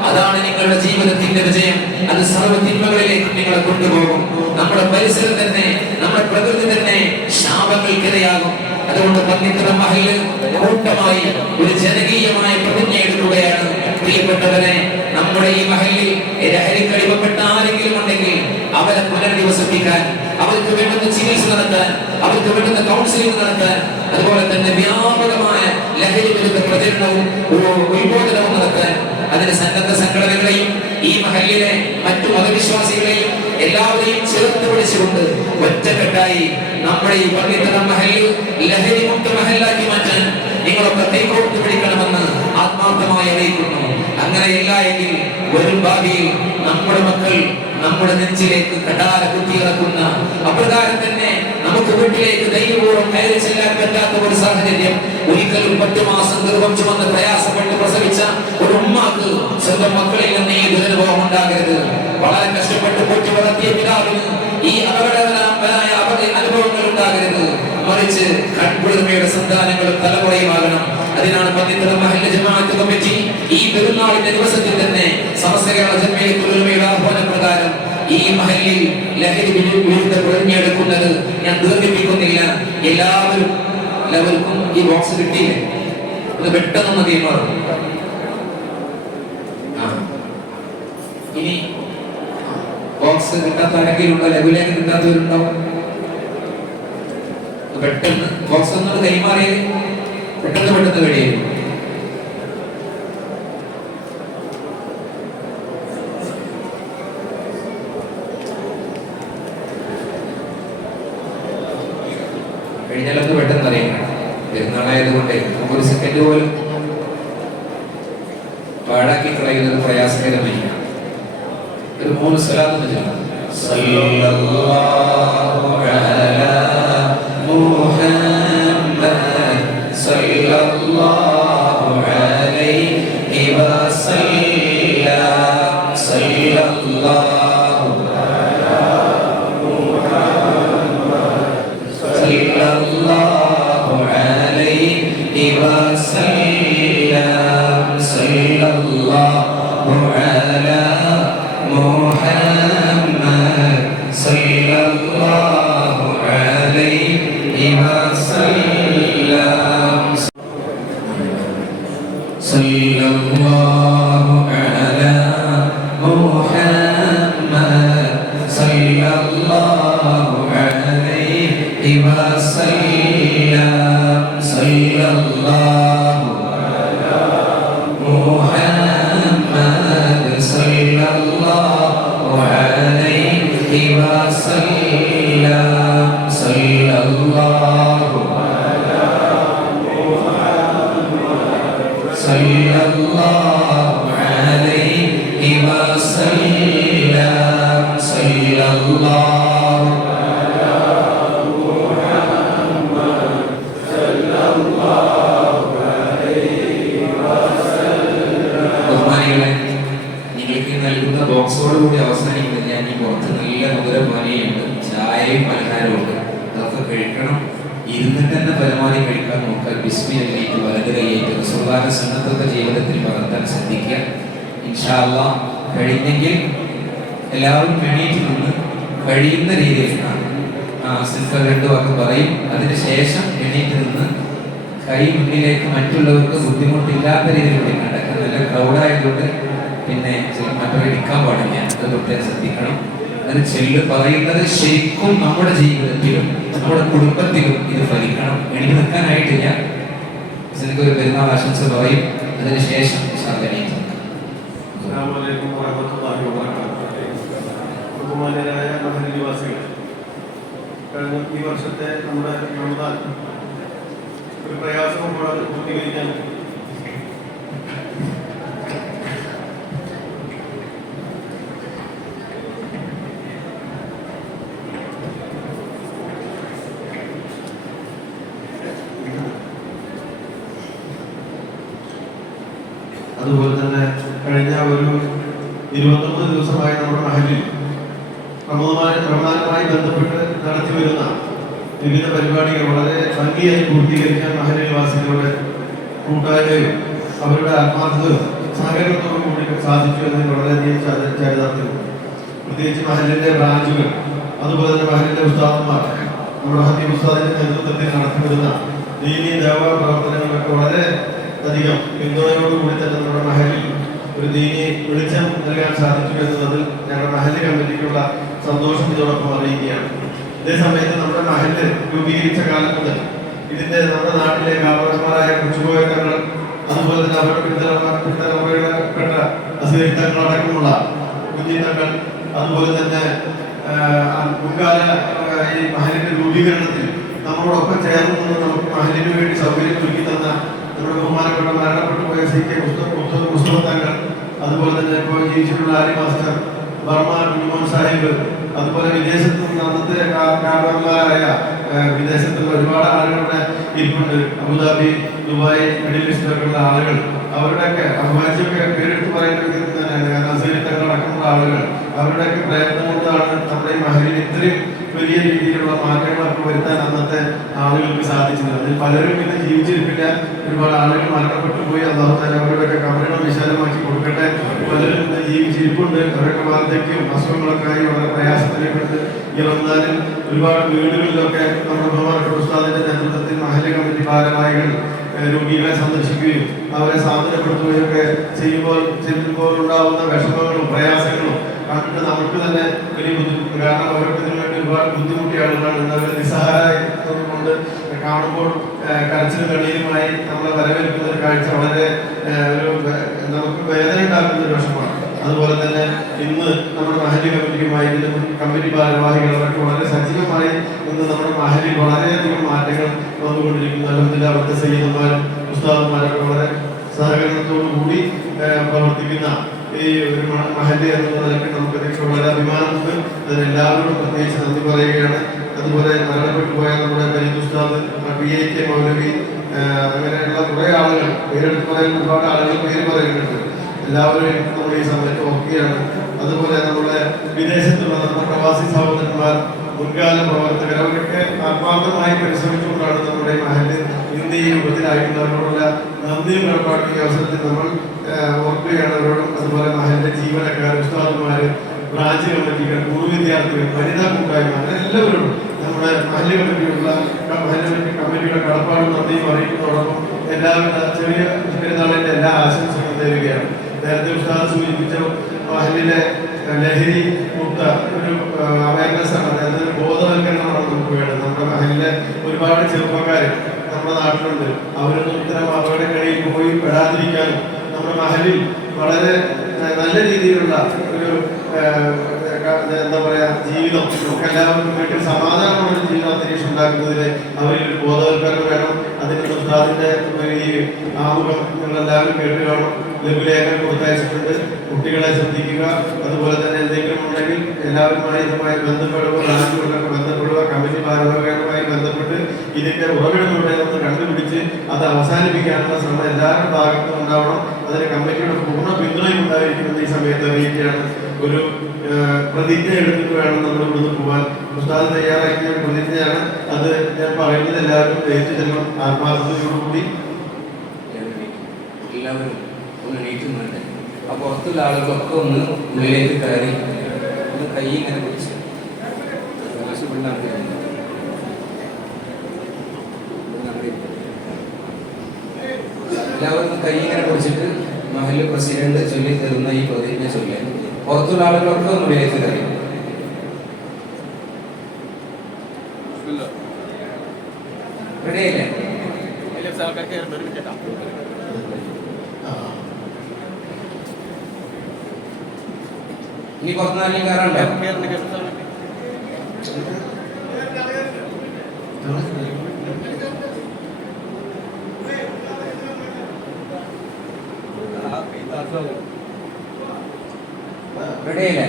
അതാണ് നിങ്ങളുടെ ജീവിതത്തിന്റെ വിജയം. അത് സർവ്വ തിന്മകളിലേക്ക് നിങ്ങളെ കൊണ്ടുപോകും. നമ്മുടെ പരിസരം തന്നെ, നമ്മുടെ പ്രകൃതി തന്നെ ശാപങ്ങൾക്കിരയാകും. അതുകൊണ്ട് പന്നിത്തറ മഹല്ല് കൂട്ടമായി ഒരു ജനകീയമായ പ്രതിജ്ഞ എടുക്കുകയാണ്. പ്രിയപ്പെട്ടവരെ, നമ്മുടെ ഈ മഹല്ലിൽ ലഹരിക്കടിമപ്പെട്ട ആരെങ്കിലും ഉണ്ടെങ്കിൽ അവരെ പുനരധിവസിപ്പിക്കാൻ, അവർക്ക് വേണ്ടുന്ന ചികിത്സ നടത്താൻ, അവർക്ക് വേണ്ടുന്ന കൗൺസിലിംഗ് നടത്താൻ, അതുപോലെ തന്നെ വ്യാപകമായ ലഹരി വിരുദ്ധ പ്രചരണവും ഉത്ബോധനവും നടത്താൻ അതിന് സന്നദ്ധ സംഘടനകളെയും ഈ മഹല്ലിലെ മറ്റു മതവിശ്വാസികളെയും എല്ലാവരെയും ചേർത്ത് പിടിച്ചുകൊണ്ട് ഒറ്റക്കെട്ടായി നമ്മുടെ ഈ പണ്ഡിത മഹല്ല് ലഹരി മുക്ത മഹല്ലാക്കി മാറ്റാൻ നിങ്ങളൊക്കെ കൈകോർത്ത് പിടിക്കണമെന്ന് ആത്മാർത്ഥമായി അറിയിക്കുന്നു. അങ്ങനെയല്ല എങ്കിൽ വരും ഭാവിയിൽ നമ്മുടെ മക്കൾ നമ്മുടെ നെഞ്ചിലേക്ക് കടാര കുത്തിയിറക്കുന്ന, അപ്രകാരം തന്നെ നമുക്ക് വീട്ടിലേക്ക് ധൈര്യപൂർവ്വം കയറി ചെല്ലാൻ പറ്റാത്ത ഒരു സാഹചര്യം, ഒരിക്കലും 10 മാസം ഗർഭം ചുമന്ന് പ്രയാസപ്പെട്ട് പ്രസവിച്ച ഒരു ഉമ്മാക്ക് സ്വന്തം മക്കളിൽ നിന്ന് ഈ ദുരനുഭവം ഉണ്ടാകരുത്. വളരെ കഷ്ടപ്പെട്ട് പോറ്റി വളർത്തിയ പിതാവിന് ഈ അപകടകരമായ അനുഭവങ്ങൾ ഉണ്ടാകരുത്. മറിച്ച് കൺകുളിർമയുടെ സന്താനങ്ങളും തലമുറയുമാകണം. അതിനാണ് പന്നിത്തറ മഹല്ല് ജമാഅത്ത് കമ്മിറ്റി ഈ പെരുന്നാളിന്റെ ദിവസത്തിൽ തന്നെ സമസ്ത കേരള ജംഇയ്യത്തുൽ ഉലമയുടെ ആഹ്വാനപ്രകാരം ഈ മഹല്ലിൽ ലഹരി വിരുദ്ധ പ്രതിജ്ഞയെടുക്കുന്നത് ഞാൻ ദീർഘിപ്പിക്കുന്നില്ല. എല്ലാവർക്കും ഈ ബോക്സ് കിട്ടിയില്ലേ? അത് പെട്ടെന്ന് മതി മാറും. ഇനി ബോക്സ് കിട്ടാത്ത ആരെങ്കിലും ഉണ്ടോ? ലഘുലേഖ കിട്ടാത്തവരുണ്ടാവും. പെട്ടെന്ന് ബോക്സ് ഒന്നും കൈമാറിയത് പെട്ടെന്ന് കഴിയും. കഴിഞ്ഞാലൊന്ന് പെട്ടെന്ന് അറിയണം. പെരുന്നാളായതുകൊണ്ട് നമുക്കൊരു സെക്കൻഡ് പോലും പാഴാക്കി കളയുന്നത് പ്രയാസകരമായി. ഒരു 3 സ്വലാത്ത് ചൊല്ലാം. സല്ലല്ലാഹു അലാ മുഹമ്മദ് സല്ലല്ലാഹു അലൈഹി വസല്ലം സല്ലല്ലാഹു അലാ മുഹമ്മദ് തന്നെ പരമാവധി കഴിക്കാൻ നോക്കുക. ബിസ്മി ചൊല്ലിയിട്ട് വലത് കൈയേറ്റ് റസൂലുള്ളാഹിയുടെ സുന്നത്തൊക്കെ ജീവിതത്തിൽ വളർത്താൻ ശ്രദ്ധിക്കുക. ഇൻഷാ അല്ലാഹ് കഴിഞ്ഞെങ്കിൽ എല്ലാവരും എണീറ്റ് നിന്ന് കഴിയുന്ന രീതിയിൽ സിൽക്കർ 2 വാക്ക് പറയും. അതിനുശേഷം എണീറ്റ് നിന്ന് കൈ മുന്നിലേക്ക് മറ്റുള്ളവർക്ക് ബുദ്ധിമുട്ടില്ലാത്ത രീതിയിൽ വിളിക്കണ്ട. നല്ല ക്രൗഡായതുകൊണ്ട് പിന്നെ മറ്റൊരു ഇടിക്കാൻ പാടില്ല. അത് പ്രത്യേകം ശ്രദ്ധിക്കണം. അത് പറയുന്നത് ശരിക്കും നമ്മുടെ ജീവിതത്തിലും നമ്മുടെ കുടുംബത്തിലും ഇത് ഫലിക്കണം. എണീറ്റ് നിൽക്കാനായിട്ടില്ല. ഒരു പെരുന്നാൾ ആശംസ പറയും. അതിനുശേഷം ബഹുമാന്യരായ മഹൽ നിവാസികൾ, കഴിഞ്ഞ ഈ വർഷത്തെ നമ്മുടെ റമദാൻ ഒരു പ്രയാസവും കൂടാതെ പൂർത്തീകരിക്കാൻ അതുപോലെ തന്നെ കഴിഞ്ഞ ഒരു 29 ദിവസമായി നമ്മുടെ മഹലിൽ റമദാനുമായി ബന്ധപ്പെട്ട് നടത്തി വരുന്ന വിവിധ പരിപാടികൾ വളരെ ഭംഗിയായി പൂർത്തീകരിക്കാൻ മഹൽ നിവാസികളുടെ കൂട്ടായ്മയും അവരുടെ ആത്മാർത്ഥതയും സഹകരണത്തോടും കൂടി സാധിച്ചു എന്നതിന് വളരെയധികം ചരിതാർത്ഥ്യമുണ്ട്. പ്രത്യേകിച്ച് മഹലിന്റെ ബ്രാഞ്ചുകൾ, അതുപോലെ തന്നെ മഹലിന്റെ ഉസ്താദന്മാർ, നമ്മുടെ ഹദീബ് ഉസ്താദിന്റെ നേതൃത്വത്തിൽ നടത്തിവരുന്ന ദീനീ ദേവാ പ്രവർത്തനങ്ങളൊക്കെ വളരെ അധികം പിന്തുണയോടുകൂടി തന്നെ നമ്മുടെ മഹലിൽ ഒരു ദീനി വെളിച്ചം നൽകാൻ സാധിച്ചു എന്നതിൽ ഞങ്ങളുടെ മഹല്ല് കമ്മിറ്റിക്കുള്ള സന്തോഷം ഇതോടൊപ്പം അറിയിക്കുകയാണ്. ഇതേ സമയത്ത് നമ്മുടെ മഹല്ല് രൂപീകരിച്ച കാലം മുതൽ ഇതിന്റെ നമ്മുടെ നാട്ടിലെ കാവലന്മാരായ കൊച്ചുപോയത്തങ്ങൾ, അതുപോലെ തന്നെ അവരുടെ പിന്തുണപ്പെട്ട അസുഖങ്ങളടക്കമുള്ള കുഞ്ഞിത്തങ്ങൾ, അതുപോലെ തന്നെ മുൻകാല ഈ മഹലിന്റെ രൂപീകരണത്തിൽ നമ്മളോടൊപ്പം ചേർന്ന് നിന്ന് നമുക്ക് മഹലിന് വേണ്ടി സൗകര്യം ഒരുക്കി തന്ന നമ്മുടെ ബഹുമാനപ്പെട്ട മരണപ്പെട്ടു പോയ CK മുസ്തഫ, അതുപോലെ തന്നെ ഇപ്പോൾ ജീവിച്ചിട്ടുള്ള ആര്യ മാസ്റ്റർ, ബർമ കുഞ്ഞുമോൻ സാഹിബ്, അതുപോലെ വിദേശത്ത് നിന്ന് അന്നത്തെ കാരണവന്മാരായ വിദേശത്തുള്ള ഒരുപാട് ആളുകളുടെ ഇരിപ്പുണ്ട്. അബുദാബി, ദുബായ്, മിഡിൽ ഈസ്റ്റിലൊക്കെയുള്ള ആളുകൾ, അവരുടെയൊക്കെ അഭിവാജ്യമൊക്കെ പേരെടുത്ത് പറയുന്നത് തന്നെയാണ്. കാരണം അസീലിത്തങ്ങളടക്കമുള്ള ആളുകൾ അവരുടെയൊക്കെ പ്രയത്നം കൊണ്ടാണ് നമ്മുടെ ഈ മഹലിൽ ഇത്രയും വലിയ രീതിയിലുള്ള മാറ്റങ്ങളൊക്കെ വരുത്താൻ അന്നത്തെ ആളുകൾക്ക് സാധിച്ചത്. അതിൽ പലരും ഇന്ന് ജീവിച്ചിരിപ്പില്ല. ഒരുപാട് ആളുകൾ മരണപ്പെട്ടു പോയി. അല്ലാഹു തആല അവരുടെയൊക്കെ കബറുകൾ വിശാലമാക്കി കൊടുക്കട്ടെ. പലരും ഇന്ന് ജീവിച്ചിരിപ്പുണ്ട്. അവരൊക്കെ വാർദ്ധക്യം അസുഖങ്ങളൊക്കെ ആയി വളരെ പ്രയാസത്തിലേക്കുണ്ട്. ഈ റമദാനിൽ ഒരുപാട് വീടുകളിലൊക്കെ നമ്മുടെ ബഹുമാനപ്പെട്ട ഉസ്താദിന്റെ നേതൃത്വത്തിൽ മഹല്ല് കമ്മിറ്റി ഭാരവാഹികൾ രോഗികളെ സന്ദർശിക്കുകയും അവരെ സാന്ത്വനപ്പെടുത്തുകയൊക്കെ ചെല്ലുമ്പോൾ ഉണ്ടാവുന്ന വിഷമങ്ങളും പ്രയാസങ്ങളും കണ്ടിട്ട് നമുക്ക് തന്നെ വലിയ ബുദ്ധിമുട്ട്. കാരണം അവർക്ക് ഇതിനു വേണ്ടി ഒരുപാട് ബുദ്ധിമുട്ടിയ ആളുകളാണ്. അവർ നിസ്സഹായത്വം കൊണ്ട് കാണുമ്പോൾ കരച്ചിലും കണ്ണീരുമായി നമ്മളെ വരവേൽക്കുന്ന ഒരു കാഴ്ച വളരെ നമുക്ക് വേദന ഉണ്ടാക്കുന്ന ഒരു വിഷമമാണ്. അതുപോലെ തന്നെ ഇന്ന് നമ്മുടെ മഹല്ല് കമ്മിറ്റിയുമായി ഇതിന്റെ കമ്മിറ്റി ഭാരവാഹികൾ അവർക്ക് വളരെ സജീവമായി ഇന്ന് നമ്മുടെ മഹല്ലിൽ വളരെയധികം മാറ്റങ്ങൾ വന്നുകൊണ്ടിരിക്കുന്നു. അൽഹംദുലില്ലാഹ് അവിടുത്തെ സയ്യിദന്മാരും ഉസ്താദന്മാരൊക്കെ വളരെ സഹകരണത്തോടു കൂടി പ്രവർത്തിക്കുന്ന ഈ ഒരു മഹല്ല് എന്നുള്ള നിലയ്ക്ക് നമുക്കതിലേക്ക് വളരെ അഭിമാനമുണ്ട്. അതിനെല്ലാവരോടും പ്രത്യേകിച്ച് നന്ദി പറയുകയാണ്. അതുപോലെ മരണപ്പെട്ടു പോയ നമ്മുടെ സയ്യിദ് ഉസ്താദ്, PIK മൗലവി, അങ്ങനെയുള്ള കുറെ ആളുകൾ, പേരെടുത്ത് പറയുന്ന ഒരുപാട് ആളുകൾ പേര് പറയുന്നുണ്ട്. എല്ലാവരെയും നമ്മൾ ഈ സമയത്ത് ഓർക്കുകയാണ്. അതുപോലെ നമ്മുടെ വിദേശത്തുള്ള നമ്മുടെ പ്രവാസി സഹോദരന്മാർ, മുൻകാല പ്രവർത്തകർ, അവരൊക്കെ ആത്മാർത്ഥമായി പരിശ്രമിച്ചുകൊണ്ടാണ് നമ്മുടെ മഹല്ല് ഇന്ന് ഈ രൂപത്തിലായിട്ടുള്ളവരോടുള്ള നന്ദിയും കടപ്പാടും ഈ അവസരത്തിൽ നമ്മൾ ഓർക്കുകയാണ് അവരോടും. അതുപോലെ മഹല്ലിന്റെ ജീവനക്കാർ, ഉസ്താദുമാര്, ബ്രാഞ്ച് കമ്മിറ്റികൾ, പൂർവ്വ വിദ്യാർത്ഥികൾ, വനിതാ കൂട്ടായ്മ, അങ്ങനെ എല്ലാവരും നമ്മുടെ മഹല്ല് കമ്മിറ്റിയുടെ കടപ്പാടും നന്ദിയും അറിയിക്കുന്നതോടൊപ്പം എല്ലാവരുടെ ചെറിയ പെരുന്നാളിന്റെ എല്ലാ ആശംസകളും നേരുകയാണ്. നേരത്തെ ഉസ്താദ് സൂചിപ്പിച്ച മഹല്ലിലെ ലഹരി മുക്ത ഒരു അവയർനെസ് ആണ്, അതായത് ബോധവൽക്കരണമാണ് നമുക്ക് വേണ്ടത്. നമ്മുടെ മഹല്ലിലെ ഒരുപാട് ചെറുപ്പക്കാർ നമ്മുടെ നാട്ടിലുണ്ട്. അവരൊന്നും ഇത്തരം അപകടങ്ങളിൽ പോയി പെടാതിരിക്കാനും നമ്മുടെ മഹല്ലിൽ വളരെ നല്ല രീതിയിലുള്ള ഒരു എന്താ പറയാ ജീവിതം നമുക്ക് എല്ലാവർക്കും വേണ്ടി സമാധാനമുള്ള ജീവിതം അന്തരീക്ഷം ഉണ്ടാക്കുന്നതിന് അവരിൽ ഒരു ബോധവൽക്കരണം വേണം. അതിന് ഉസ്താദിന്റെ ഈ ആമുഖം നിങ്ങളെല്ലാവരും കേട്ട് കാണും. ലഘുലേഖകൾ കൊടുത്തയച്ചിട്ടുണ്ട്. കുട്ടികളെ ശ്രദ്ധിക്കുക. അതുപോലെ തന്നെ എന്തെങ്കിലും ഉണ്ടെങ്കിൽ എല്ലാവരുമായി ഇതുമായി ബന്ധപ്പെടുക, ബ്രാഞ്ചുകളൊക്കെ ബന്ധപ്പെടുക, കമ്മിറ്റി ഭാരവാഹികളുമായി ബന്ധപ്പെട്ട് ഇതിന്റെ ഉറവിടങ്ങളുടെ ഒന്ന് കണ്ടുപിടിച്ച് അത് അവസാനിപ്പിക്കാനുള്ള ശ്രമം എല്ലാവരുടെ ഭാഗത്തും ഉണ്ടാവണം. അതിന് കമ്മിറ്റിയുടെ പൂർണ്ണ പിന്തുണയും ഉണ്ടായിരിക്കുമെന്ന് ഈ സമയത്ത് അറിയിക്കുകയാണ്. ഒരു പ്രതിജ്ഞ എടുത്തിട്ട് വേണം നമ്മൾ ഇവിടുന്ന് പോകാൻ. ഉസ്താദ് തയ്യാറാക്കിയ ഒരു പ്രതിജ്ഞയാണ് അത്. ഞാൻ പറയുന്നത് എല്ലാവരും ഏറ്റു ചെല്ലണം ആത്മാർത്ഥതയോടുകൂടി. എല്ലാവരും ഒന്ന് എണീറ്റുന്നുണ്ട്. ആ പുറത്തുള്ള ആളുകളൊക്കെ ഒന്ന് ഉള്ളിലേക്ക് കയറി ഒന്ന് കൈ ഇങ്ങനെ പിടിച്ച് എല്ലാവരും കൈ ഇങ്ങനെ പിടിച്ചിട്ട് മഹല്ല് പ്രസിഡന്റ് ചൊല്ലി തരുന്ന ഈ പ്രതിജ്ഞ ചൊല്ലി പുറത്തുള്ള ആളുകളൊക്കെ ഒന്ന് ഉള്ളിലേക്ക് കയറി. റെഡിയല്ലേ? ഇനി പുറത്തുനിന്ന് കയറാണ്ടോ? റെഡിയല്ലേ?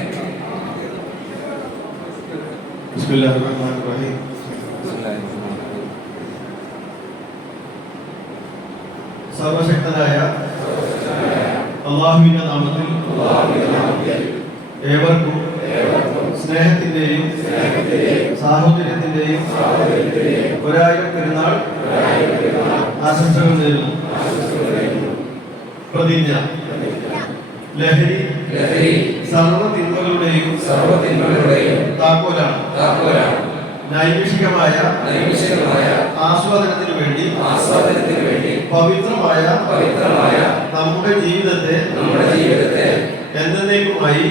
ബിസ്മില്ലാഹിർറഹ്മാനിർറഹീം. സർവശക്തനായ അല്ലാഹുവിന്റെ നാമത്തിൽ ഏവർക്കും സ്നേഹത്തിന്റെയും സാഹോദര്യത്തിന്റെയും ഒരായിരം പെരുന്നാൾ ആശംസകൾ നേരുന്നു. പ്രതിജ്ഞ. ലഹരി സർവ്വ തിന്മകളുടെയും താക്കോലാണ്. നൈമിഷികമായ ആസ്വാദനത്തിനു വേണ്ടി പവിത്രമായ നമ്മുടെ ജീവിതത്തെ എന്നേക്കുമായി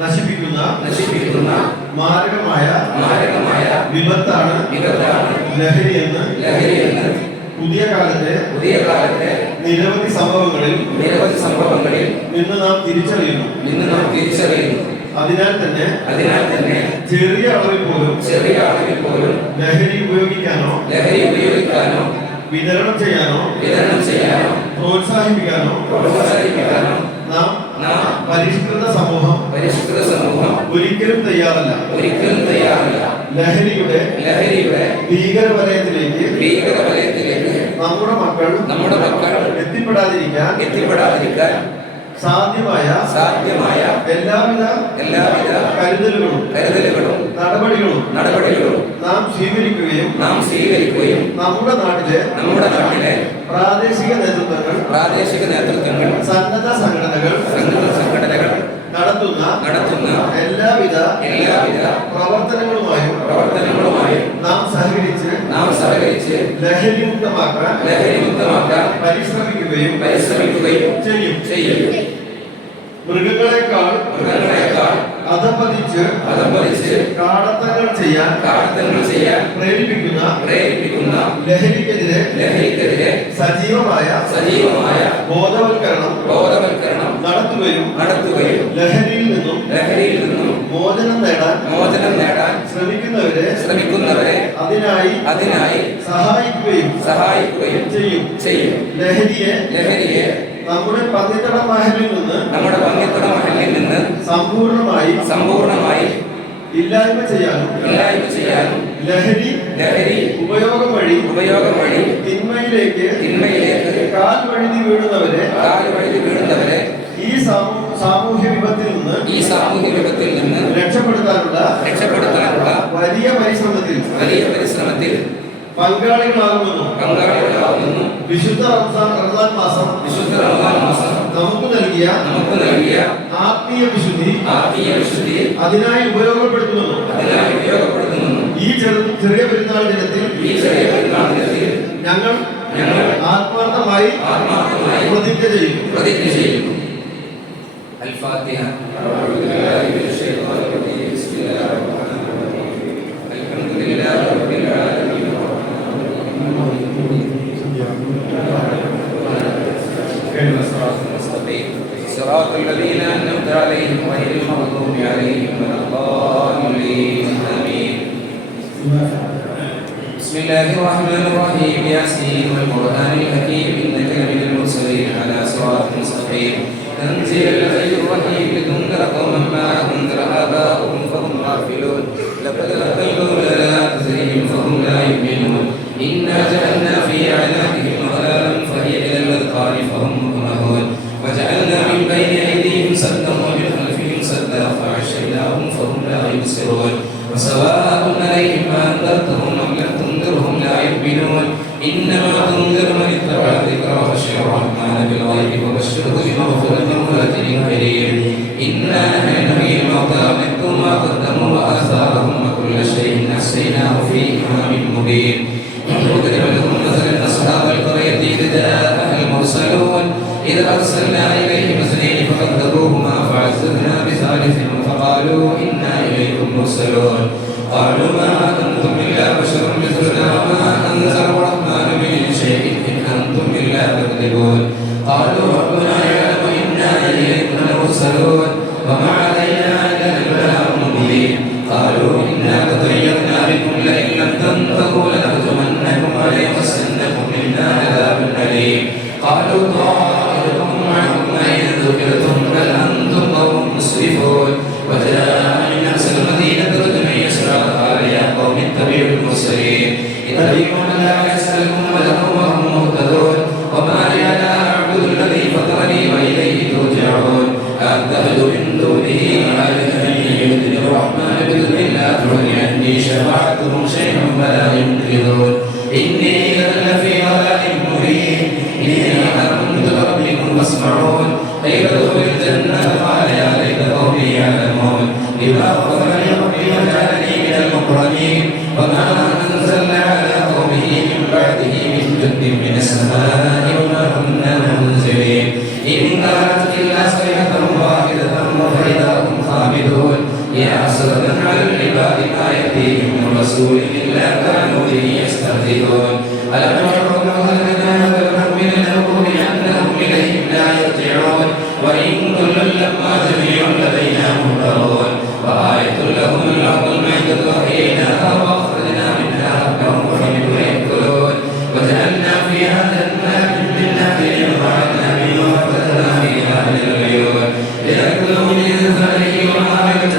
നശിപ്പിക്കുന്ന മാരകമായ വിപത്താണ് ലഹരി എന്ന് പുതിയ കാലത്തെ നിരവധി സംഭവങ്ങളിൽ നിന്ന് നാം തിരിച്ചറിയുന്നു. അതിനാൽ തന്നെ ചെറിയ അളവിൽ പോലും ലഹരി ഉപയോഗിക്കാനോ വിതരണം ചെയ്യാനോ പ്രോത്സാഹിപ്പിക്കാനോ നാം പരിഷ്കൃത സമൂഹം ഒരിക്കലും തയ്യാറല്ല. ലഹരിയുടെ ഭീകരവലയത്തിലേക്ക് നമ്മുടെ മക്കൾ എത്തിപ്പെടാതിരിക്കാൻ സാധ്യമായ എല്ലാവിധ കരുതലുകളും നടപടികളും നാം സ്വീകരിക്കുകയും നമ്മുടെ നാട്ടിലെ പ്രാദേശിക നേതൃത്വങ്ങൾ സന്നദ്ധ സംഘടനകൾ നടത്തുന്ന എല്ലാവിധ പ്രവർത്തനങ്ങളുമായും നാം സഹകരിച്ച് ലഹരിമുക്തമാക്കാൻ പരിശ്രമിക്കുകയും ചെയ്യും. മൃഗങ്ങളെക്കാൾ അധപ്പതിച്ച് കാടത്തങ്ങൾ ചെയ്യാൻ പ്രേരിപ്പിക്കുന്ന ലഹരിക്കെതിരെ സജീവമായ ബോധവൽക്കരണം നടത്തുകയും ലഹരിയിൽ നിന്നും മോചനം നേടാൻ ശ്രമിക്കുന്നവരെ അതിനായി സഹായിക്കുകയും ചെയ്യും. ലഹരിയെ നമ്മുടെ പന്നിത്തട മഹലിൽ നിന്ന് സമ്പൂർണമായി ഇല്ലായ്മ ചെയ്യാനും ലഹരി ഉപയോഗം വഴി തിന്മയിലേക്ക് കാൽ വഴുതി വീഴുന്നവരെ ഈ സാമൂഹ്യ വിപത്തിൽ നിന്ന് രക്ഷപ്പെടുത്താനുള്ള വലിയ പരിശ്രമത്തിൽ പങ്കാളികളാകുമെന്നും വിശുദ്ധ റമദാൻ മാസം നമുക്ക് നൽകിയ ആത്മീയ വിശുദ്ധി അതിനായി ഉപയോഗപ്പെടുത്തുമെന്നും ഈ ചെറിയ പെരുന്നാൾ ദിനത്തിൽ ഞങ്ങൾ ആത്മാർത്ഥമായി പ്രതിജ്ഞ ചെയ്യുന്നു. الفاتحة. الحمد لله رب العالمين. صراط الذين أنعمت عليهم غير المغضوب عليهم ولا الضالين. آمين. بسم الله الرحمن الرحيم. ياسين والقرآن الحكيم إنك لمن المرسلين على صراط مستقيم. تنزيل العزيز الرحيم لتنذر قوما ما أنذر آباؤهم فهم غافلون. لقد ألقى الأولاد تزريهم فهم لا يؤمنون. إنا جعلنا في أعناقهم أغلالا فهي إلى الأذقان فهم مقمحون. وجعلنا من بين أيديهم سدا ومن خلفهم سدا وأرسلناه في إمام مبين وكذب لهم مثلا أصحاب القرية إذ جاءها المرسلون إذ أرسلنا إليهم اثنين فكذبوهما فعززنا بثالث فقالوا إنا إليكم مرسلون قالوا ما أنتم إلا بشر مثلنا وما أنزل الرحمن من شيء إن أنتم إلا تكذبون قالوا ربنا يعلم إنا إليكم مرسلون وما علينا إلا البلاغ المبين قالوا إنا تطيرنا بكم لئن لم تنتهوا لنرجمنكم وليمسنكم منا عذاب أليم قالوا طائركم معكم أئن ذكرتم بل أنتم قوم مسرفون وجاء من أقصى المدينة رجل يسعى قال يا قوم اتبعوا المرسلين اتبعوا من لا يسألكم وله وهم مهتدون وما لي لا أعبد الذي فطرني وإليه ترجعون أتخذ من دونه آلهة يؤذن الرحمن بإذن الله تغني عني شفاعتهم شيئا ولا ينقذون إني إذا لفي ضلال مبين إني آمنت بربكم فاسمعون قيل ادخل الجنة قال يا ليت قومي يعلمون بما غفر لي ربي وجعلني من المكرمين وما أنزلنا على قومه من بعده من جند من السماء وما كنا منزلين إن كانت إلا صيحة واحدة فإذا هم خامدون يا حسرة على العباد ما يأتيهم من رسول إلا كانوا به يستهزئون ألم يروا هل نذهب من العقول أنهم إليهم لا يرجعون وإن كل لما جميع لدينا محضرون وآية لهم الأرض الميتة وأحييناها وأخرجنا منها حبا وحمدا يأكلون وجعلنا فيها جنات من نخيل وأعناب وفتحنا فيها للعيون ليأكلوا من ثمره وما عملت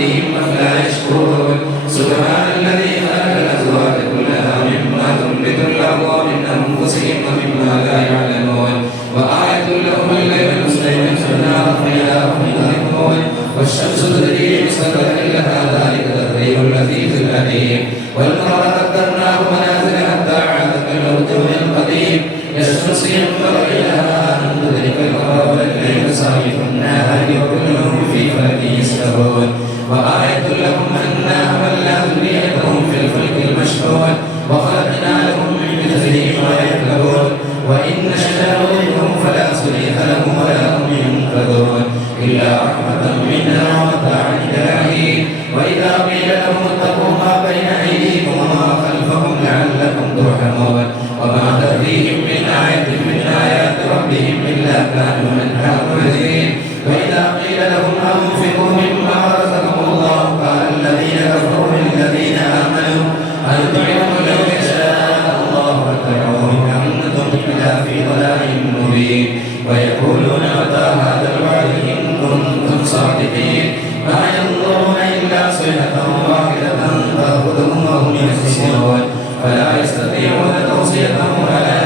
أيديهم أفلا يشكرون سبحان الذي خلق الأزواج كلها مما تنبت الأرض ومن أنفسهم ومما لا يعلمون وآية لهم الليل المظلم والنهار فإذا هم يظلمون والشمس تجري لمستقر لها ذلك تقدير العزيز العليم والقمر قدرناه منازل حتى عاد كالعرجون القديم الشمس ينبغي لها أن تدرك القمر والليل سابق النهار وكلهم في فلك يسبحون وآية لهم أنا حملنا ذريتهم في الفلك المشحون وخلقنا لهم من مثله ما يركبون وإن نشأ نغرقهم فلا صريخ لهم ولا هم ينقذون إلا رحمة منا ومتاعا إلى حين وإذا قيل لهم اتقوا ما بين أيديكم وما خلفهم لعلكم ترحمون وما تأتيهم من آية من آيات ربهم إلا كانوا عنها معرضين وإذا قيل لهم أنفقوا مما رزقكم الله قال الذين كفروا للذين آمنوا أنطعموا لو يشاء الله أطعموا إن أنتم إلا في ضلال مبين ويقولون متى هذا الوعد إن كنتم صادقين ما ينظرون إلا صيحة واحدة تأخذهم وهم يخصمون فلا يستطيعون توصية ولا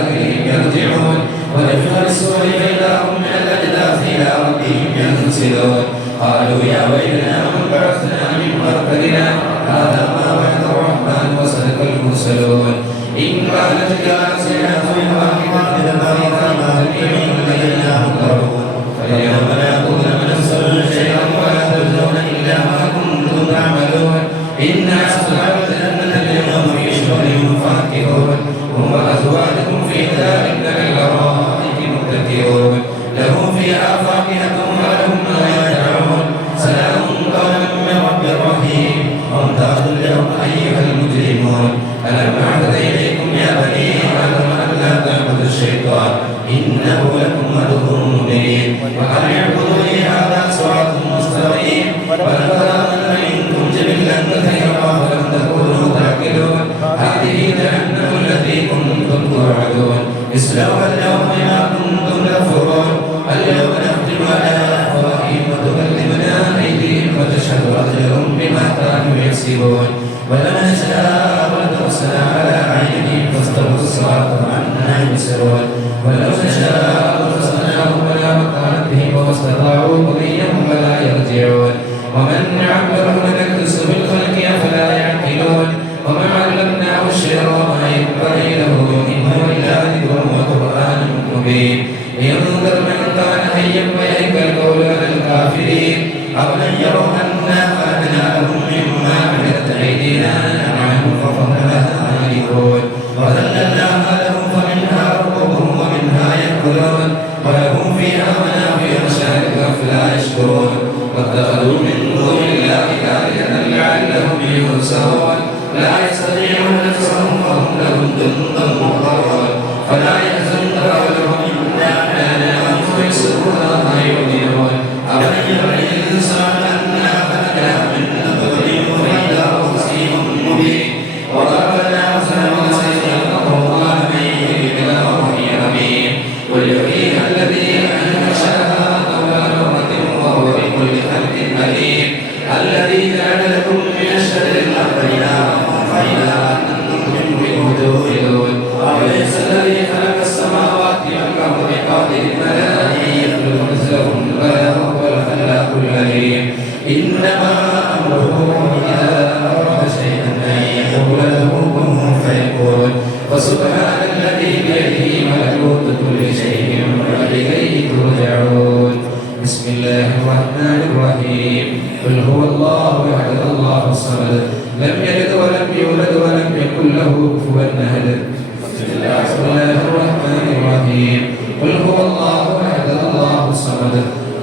أهلهم يرجعون ونفخ الصور فإذا هم من الأجداث إلى ربهم ينسلون قالوا يا ويلنا من بعثنا من مرقدنا هذا ما وعد الرحمن وصدق المرسلون إن كانت إلا صيحة واحدة فإذا ما هم لدينا مهتدون فاليوم لا تظلم نفس شيئا ولا تجزون إلا ما كنتم تعملون إن أصحاب الجنة اليوم في شغل فاكهون هم وأزواجهم في ذلك الأرائك متكئون لهم فيها فاكهة ولهم ما يدعون سلام قولا من رب رحيم وامتازوا اليوم أيها المجرمون ألم أعهد إليكم يا بني آدم ألا تعبدوا الشيطان إنه لكم عدو مبين وأن اعبدوني هذا صراط مستقيم ولقد أضل منكم جبلا كثيرا فلم تكونوا تعقلون هذه جهنم التي كنتم توعدون اصلوها اليوم بما كنتم تكفرون اليوم نختم على أفواههم وتكلمنا أيديهم وتشهد أرجلهم بما كانوا يكسبون ولو نشاء لتمسنا على أعينهم فاستبقوا الصراط عنا يبصرون ولو نشاء لمسناهم ولا مكانت بهم وما استطاعوا مضيهم ولا يرجعون ومن عمره نكدسه بالخلق أفلا يعقلون وما علمناه الشعر وما ينبغي له إن هو إلا ذكر وقرآن مبين لينذر من كان حيا ويهلك القول على الكافرين أولم يروا أنا خلقنا لهم مما عملت أيدينا أنعام فهم لها مالكون وذللناها لهم فمنها ركوبهم ومنها يأكلون ولهم فيها منافع مشارب أفلا يشكرون واتخذوا من دون الله آلهة لعلهم ينصرون لا يستطيعون نصرهم وهم لهم جند محضرون فلا يحزنك قولهم إنا أحييناهم ويسرون ما يعلنون أفمن يرى الإنسان أنا خلقناه من نطفة فإذا هو خصيم مبين وضربنا مثلا وسيدنا قال من يريد له وهي رميم قل يحييها الذي أنشأها أول مرة وهو بكل خلق عليم الذي جعل لكم من الشجر الأخضر نارا فإذا أنتم منه توقدون أوليس الذي خلق السماوات والأرض بقادر على أن يخلق مثلهم بلى وهو الخلاق العليم إنما أمره إذا أراد شيئا أن يقول له كن فيكون فسبحان الذي بيده ملكوت كل شيء وإليه ترجعون بسم الله الرحمن الرحيم قل هو الله أحد الله الصمد لم يلد ولم يولد ولم يكن له كفوا أحد بسم الله الرحمن الرحيم قل هو الله أحد الله الصمد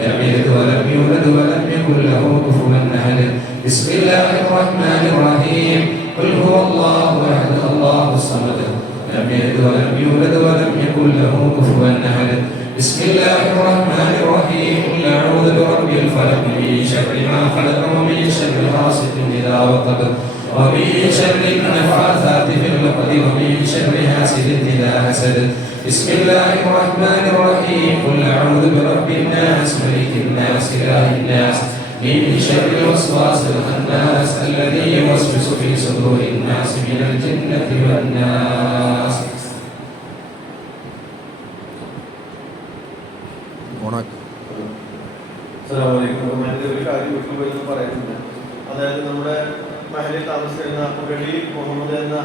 لم يلد ولم يولد ولم يكن له كفوا أحد بسم الله الرحمن الرحيم قل هو الله أحد الله الصمد لم يلد ولم يولد ولم يكن له كفوا أحد بسم الله الرحمن الرحيم قل أعوذ برب الفلق من شر ما خلق ومن شر غاسق إذا وقب ومن شر النفاثات في العقد ومن شر حاسد إذا حسد بسم الله الرحمن الرحيم قل أعوذ برب الناس ملك الناس إله الناس من شر الوسواس الخناس الذي يوسوس في صدور الناس من الجنة والناس. ഒരു കാര്യം വിട്ടുപോയെന്ന് പറയുന്നുണ്ട്. അതായത് നമ്മുടെ മഹലിൽ താമസിച്ചിരുന്ന മുരളി മുഹമ്മദ് എന്ന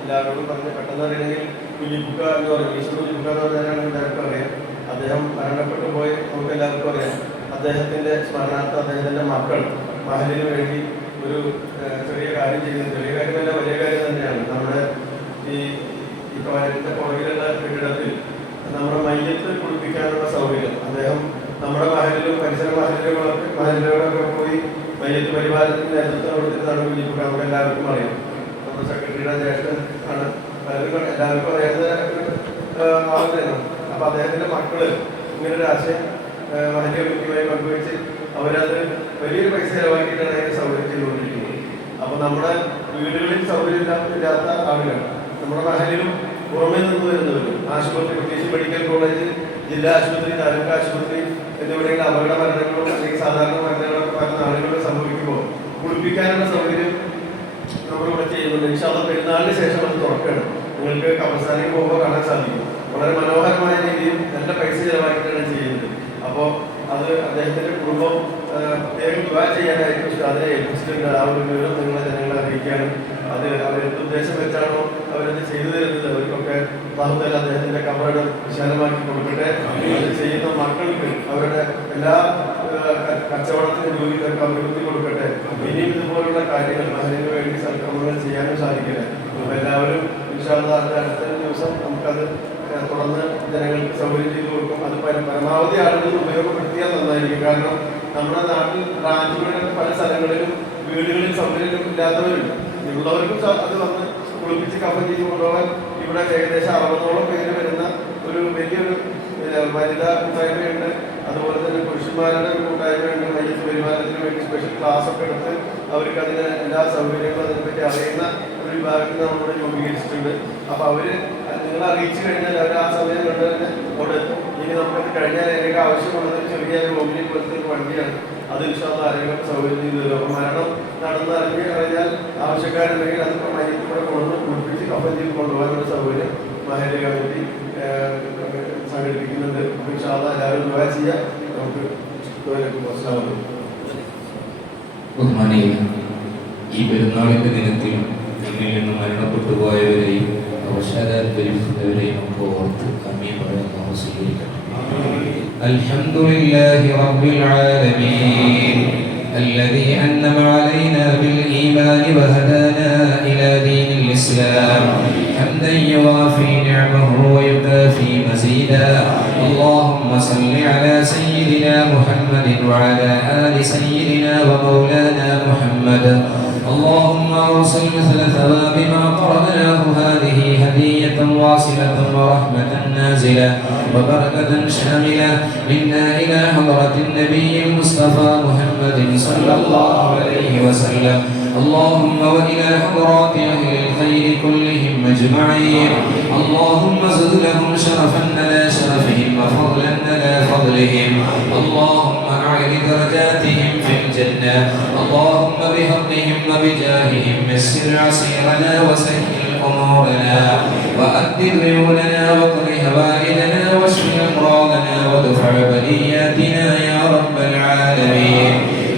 എല്ലാവരോടും പറഞ്ഞ് പെട്ടെന്ന് അറിയണമെങ്കിൽ കുഞ്ഞിപ്പുക്ക എന്ന് പറയും. ഈശ്വർ കുഞ്ഞിപ്പുക്ക എന്ന് പറഞ്ഞാൽ എല്ലാവർക്കും അറിയാം. അദ്ദേഹം മരണപ്പെട്ടു പോയി നമുക്ക് എല്ലാവർക്കും അറിയാം. അദ്ദേഹത്തിൻ്റെ സ്മരണാർത്ഥം അദ്ദേഹത്തിൻ്റെ മക്കൾ മഹലിന് വേണ്ടി ഒരു ചെറിയ കാര്യം ചെയ്യുന്നത്. ചെറിയ കാര്യമല്ല, വലിയ കാര്യം തന്നെയാണ്. നമ്മുടെ ഈ കാര്യത്തിൻ്റെ പുറകിലുള്ള കെട്ടിടത്തിൽ നമ്മുടെ മയ്യത്ത് കുളിപ്പിക്കാനുള്ള സൗകര്യം അദ്ദേഹം നമ്മുടെ മഹലിലും പരിസര മഹലിലൂടെ പോയി മയ്യത്ത് പരിപാലനത്തിന് നേതൃത്വം കൊടുത്തിട്ടാണ് കുഞ്ഞിപ്പുക്ക. നമുക്ക് എല്ലാവർക്കും അറിയാം. നമ്മുടെ സെക്രട്ടറിയുടെ ജ്യേഷ്ഠൻ ആണ്. എല്ലാവർക്കും അറിയാവുന്ന ആൾ തന്നെയാണ്. അപ്പോൾ അദ്ദേഹത്തിൻ്റെ മക്കള് ഇങ്ങനൊരു ആശയം മഹല്യ കൃത്യമായി പങ്കുവെച്ച് അവരത് വലിയൊരു പൈസ ചിലവാക്കിയിട്ടാണ് അതിന് സൗകര്യം ചെയ്തുകൊണ്ടിരിക്കുന്നത്. അപ്പോൾ നമ്മുടെ വീടുകളിൽ സൗകര്യമില്ലാത്ത ആളുകൾ നമ്മുടെ മഹലിലും പുറമേ നിന്ന് വരുന്നവരും ആശുപത്രി, പ്രത്യേകിച്ച് മെഡിക്കൽ കോളേജ്, ജില്ലാ ആശുപത്രി, താലൂക്ക് ആശുപത്രി എന്നിവിടെയുള്ള അപകട മരണങ്ങളും അല്ലെങ്കിൽ സാധാരണ മരണങ്ങളൊക്കെ പല നാളുകളിൽ സംഭവിക്കുമ്പോൾ കുളിപ്പിക്കാനുള്ള സൗകര്യം നമ്മളിവിടെ ചെയ്യുന്നുണ്ട്. ഇൻഷാല്ലാ പെരുന്നാളിന് ശേഷം അത് തുറക്കുകയാണ്. നിങ്ങൾക്ക് കബർസ്ഥാനിൽ പോകുമ്പോൾ കാണാൻ സാധിക്കും. വളരെ മനോഹരമായ രീതിയിൽ നല്ല പൈസ ചിലവാക്കിയിട്ടാണ് ചെയ്യുന്നത്. അപ്പോൾ അത് അദ്ദേഹത്തിൻ്റെ കുടുംബം പ്രത്യേകം ദുആ ചെയ്യാനായിട്ട് അതിനെ ഏൽപ്പിച്ചിട്ടുണ്ട്. ആ ഒരു വിവരം നിങ്ങളെ ജനങ്ങളെ അറിയിക്കാനും അത് അവരെന്ത് ഉദ്ദേശം വെച്ചാണോ അവരത് ചെയ്തു തരുന്നത് അവർക്കൊക്കെ അല്ലാഹു അദ്ദേഹത്തിൻ്റെ കബറ് വിശാലമാക്കി കൊടുക്കട്ടെ. അത് ചെയ്യുന്ന മക്കൾക്ക് അവരുടെ എല്ലാ കച്ചവടത്തിൻ്റെ ജോലികളൊക്കെ അഭിവൃദ്ധി കൊടുക്കട്ടെ. ഇനിയും ഇതുപോലുള്ള കാര്യങ്ങൾ മഹലിന് വേണ്ടി സൽക്രമങ്ങൾ ചെയ്യാനും സാധിക്കട്ടെ. അപ്പോൾ എല്ലാവരും ഇൻഷാ അല്ലാഹ് അടുത്ത ദിവസം നമുക്കത് തുടർന്ന് ജനങ്ങൾക്ക് സൗകര്യം ചെയ്തു കൊടുക്കും. അത് പരമാവധി ആളുകൾ ഉപയോഗപ്പെടുത്തിയാൽ നന്നായിരിക്കും. കാരണം നമ്മുടെ നാട്ടിൽ ബ്രാഞ്ചുകളിലും പല സ്ഥലങ്ങളിലും വീടുകളിൽ സൗകര്യം ഇല്ലാത്തവരുണ്ട്. ഉള്ളവർക്കും അത് വന്ന് കുളിപ്പിച്ച് കഫൻ ചെയ്ത് കൊണ്ടുപോകാൻ ഇവിടെ ഏകദേശം 60ഓളം പേര് വരുന്ന ഒരു വലിയൊരു വനിതാ കൂട്ടായ്മയുണ്ട്. അതുപോലെ തന്നെ പുരുഷന്മാരുടെ ഒരു കൂട്ടായ്മയുണ്ട്. മയ്യത്ത് പരിപാലനത്തിന് വേണ്ടി സ്പെഷ്യൽ ക്ലാസ് ഒക്കെ എടുത്ത് അവർക്ക് അതിന് എല്ലാ സൗകര്യങ്ങളും അതിനെപ്പറ്റി അറിയുന്ന ഒരു വിഭാഗത്തിൽ നമ്മൾ രൂപീകരിച്ചിട്ടുണ്ട്. അപ്പോൾ അവർ നിങ്ങളെ അറിയിച്ചു കഴിഞ്ഞാൽ അവർ ആ സമയം കൊണ്ട് തന്നെ അവിടെ എത്തും. ഇനി നമുക്കത് കഴിഞ്ഞാൽ എനിക്ക് ആവശ്യമുള്ളത് ചെറിയ ഒരു ഓമിനി പോലത്തെ ഒരു വണ്ടിയാണ്. അത് ഇൻഷാ അല്ലാഹ് ആരെങ്കിലും സൗകര്യം ചെയ്തു തരും. അപ്പോൾ മരണം നടന്നറിഞ്ഞ് കഴിഞ്ഞാൽ ആവശ്യക്കാരുണ്ടെങ്കിൽ അതിപ്പോൾ മയ്യത്ത് കൂടെ കൊണ്ടുവന്ന് കുളിപ്പിച്ച് കഫൻ ചെയ്ത് കൊണ്ടുപോകാനുള്ള സൗകര്യം മഹല്ല് കമ്മിറ്റി സംഘടിപ്പിക്കുന്നുണ്ട്. ഇൻഷാ അല്ലാഹ് എല്ലാവരും ദുആ ചെയ്യാം. നമുക്ക് ഈ പെരുന്നാളിന്റെ ദിനത്തിൽ നിന്നിൽ നിന്ന് മരണപ്പെട്ടു പോയവരെയും അവശാദവരെയും ഒക്കെ ഓർത്ത് അമ്മീ പറയാൻ സ്വീകരിക്കട്ടെ. الحمد لله رب العالمين الذي أنعم علينا بالإيمان وهدانا إلى دين الإسلام حمدا يوافي نعمه ويكافي مزيدا اللهم صل على سيدنا محمد وعلى آل سيدنا ومولانا محمد اللهم أرسل مثل ثواب ما قرأناه هذه هدية واصلة ورحمة نازلة وبركة شاملة منا إلى حضرة النبي المصطفى محمد صلى الله عليه وسلم اللهم وإلى حضرات أهل الخير كلهم أجمعين اللهم زد لهم شرفا على شرفهم وفضلا على فضلهم اللهم أعل درجاتهم في الجنة اللهم بحقهم وبجاههم يسر عسيرنا وسهل أمورنا وأد ديوننا واقض هوائجنا واشف أمراضنا وادفع بلياتنا يا رب العالمين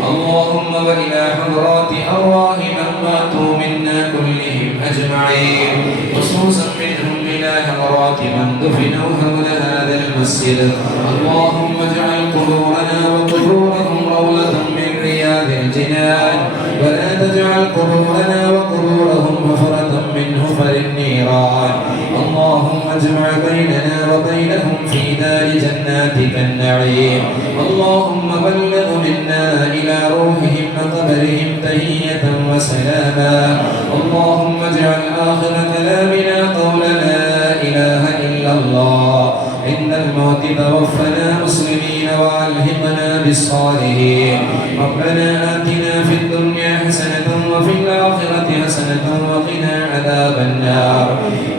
اللهم وإلى حضرات أرواح من ماتوا منا كلهم أجمعين خصوصا منهم إلى حضرات من دفنوا حول هذا المسجد اللهم اجعل قبورنا وقبورهم روضة من رياض الجنان ولا تجعل قبورنا وقبورهم حفرة من حفر النيران اللهم اجمع بيننا وبينهم في دار جناتك النعيم اللهم بلغ منا إلى روحهم وقبرهم تحية وسلاما اللهم اجعل آخر كلامنا قول لا إله إلا الله عند الموت توفنا مسلمين وألحقنا بالصالحين ربنا آتنا في الدنيا حسنة وفي الآخرة حسنة وقنا عذاب النار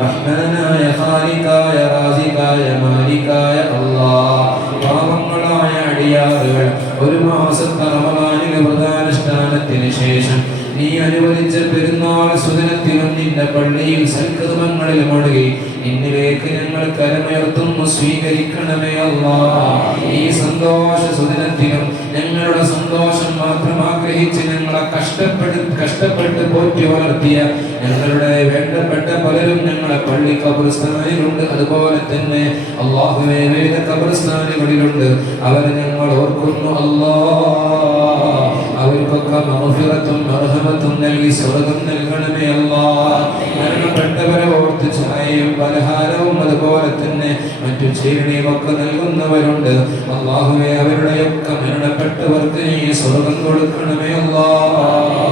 رحمنا يا خالقا يا رازقا يا مالكا يا الله പാവങ്ങളായ അടിയാറുകൾ ഒരു മാസത്തെ റമദാനിലെ വ്രതാനുഷ്ഠാനത്തിന് ശേഷം നീ അനുവദിച്ച പെരുന്നാൾ സുദിനത്തിലും നിന്റെ പള്ളിയിൽ സൽക്കർമ്മങ്ങളിൽ മുഴുകി നിന്നിലേക്ക് ഞങ്ങൾ കരമുയർത്തുന്നു സ്വീകരിക്കണമേ അല്ലാഹ് ഈ സന്തോഷ സുദിനത്തിലും ഞങ്ങളുടെ സന്തോഷം മാത്രം ആഗ്രഹിച്ച് ഞങ്ങളെ കഷ്ടപ്പെട്ട് പോറ്റി വളർത്തിയ ഞങ്ങളുടെ വേണ്ടപ്പെട്ട പലരും ഞങ്ങളെ പള്ളി ഖബർസ്ഥാനിലുണ്ട് അതുപോലെ തന്നെ അല്ലാഹുവേ വിവിധ ഖബർസ്ഥാനുകളിലുണ്ട് അവരെ ഞങ്ങൾ ഓർക്കുന്നു അല്ലാഹ് അവർക്കൊക്കെ മഗ്ഫിറത്തും മർഹമത്തും നൽകി സ്വർഗ്ഗം നൽകണമേ അല്ലാഹ് മരണപ്പെട്ടവരെ ഓർത്ത് ചായയും പലഹാരവും അതുപോലെ തന്നെ മറ്റു ചീരണിയും ഒക്കെ നൽകുന്നവരുണ്ട് അല്ലാഹുവേ അവരുടെയൊക്കെ മരണപ്പെട്ടവർക്ക് നീ സ്വർഗ്ഗം കൊടുക്കണമേ അല്ലാഹ്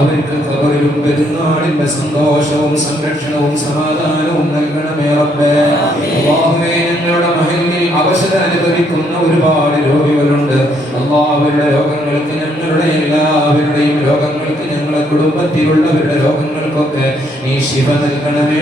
അവർക്ക് ഖബറിലും പെരുന്നാളിന്റെ സന്തോഷവും സംരക്ഷണവും സമാധാനവും നൽകണമേ റബ്ബേ അല്ലാഹുവേ ഞങ്ങളുടെ മഹല്ലിൽ അവശത അനുഭവിക്കുന്ന ഒരുപാട് രോഗികളുണ്ട് അല്ലാഹ് അവരുടെ രോഗങ്ങൾക്ക് ഞങ്ങളുടെ എല്ലാവരുടെയും രോഗങ്ങൾക്ക് ഞങ്ങളുടെ കുടുംബത്തിലുള്ളവരുടെ രോഗങ്ങൾക്കൊക്കെ നീ ശിഫ നൽകണമേ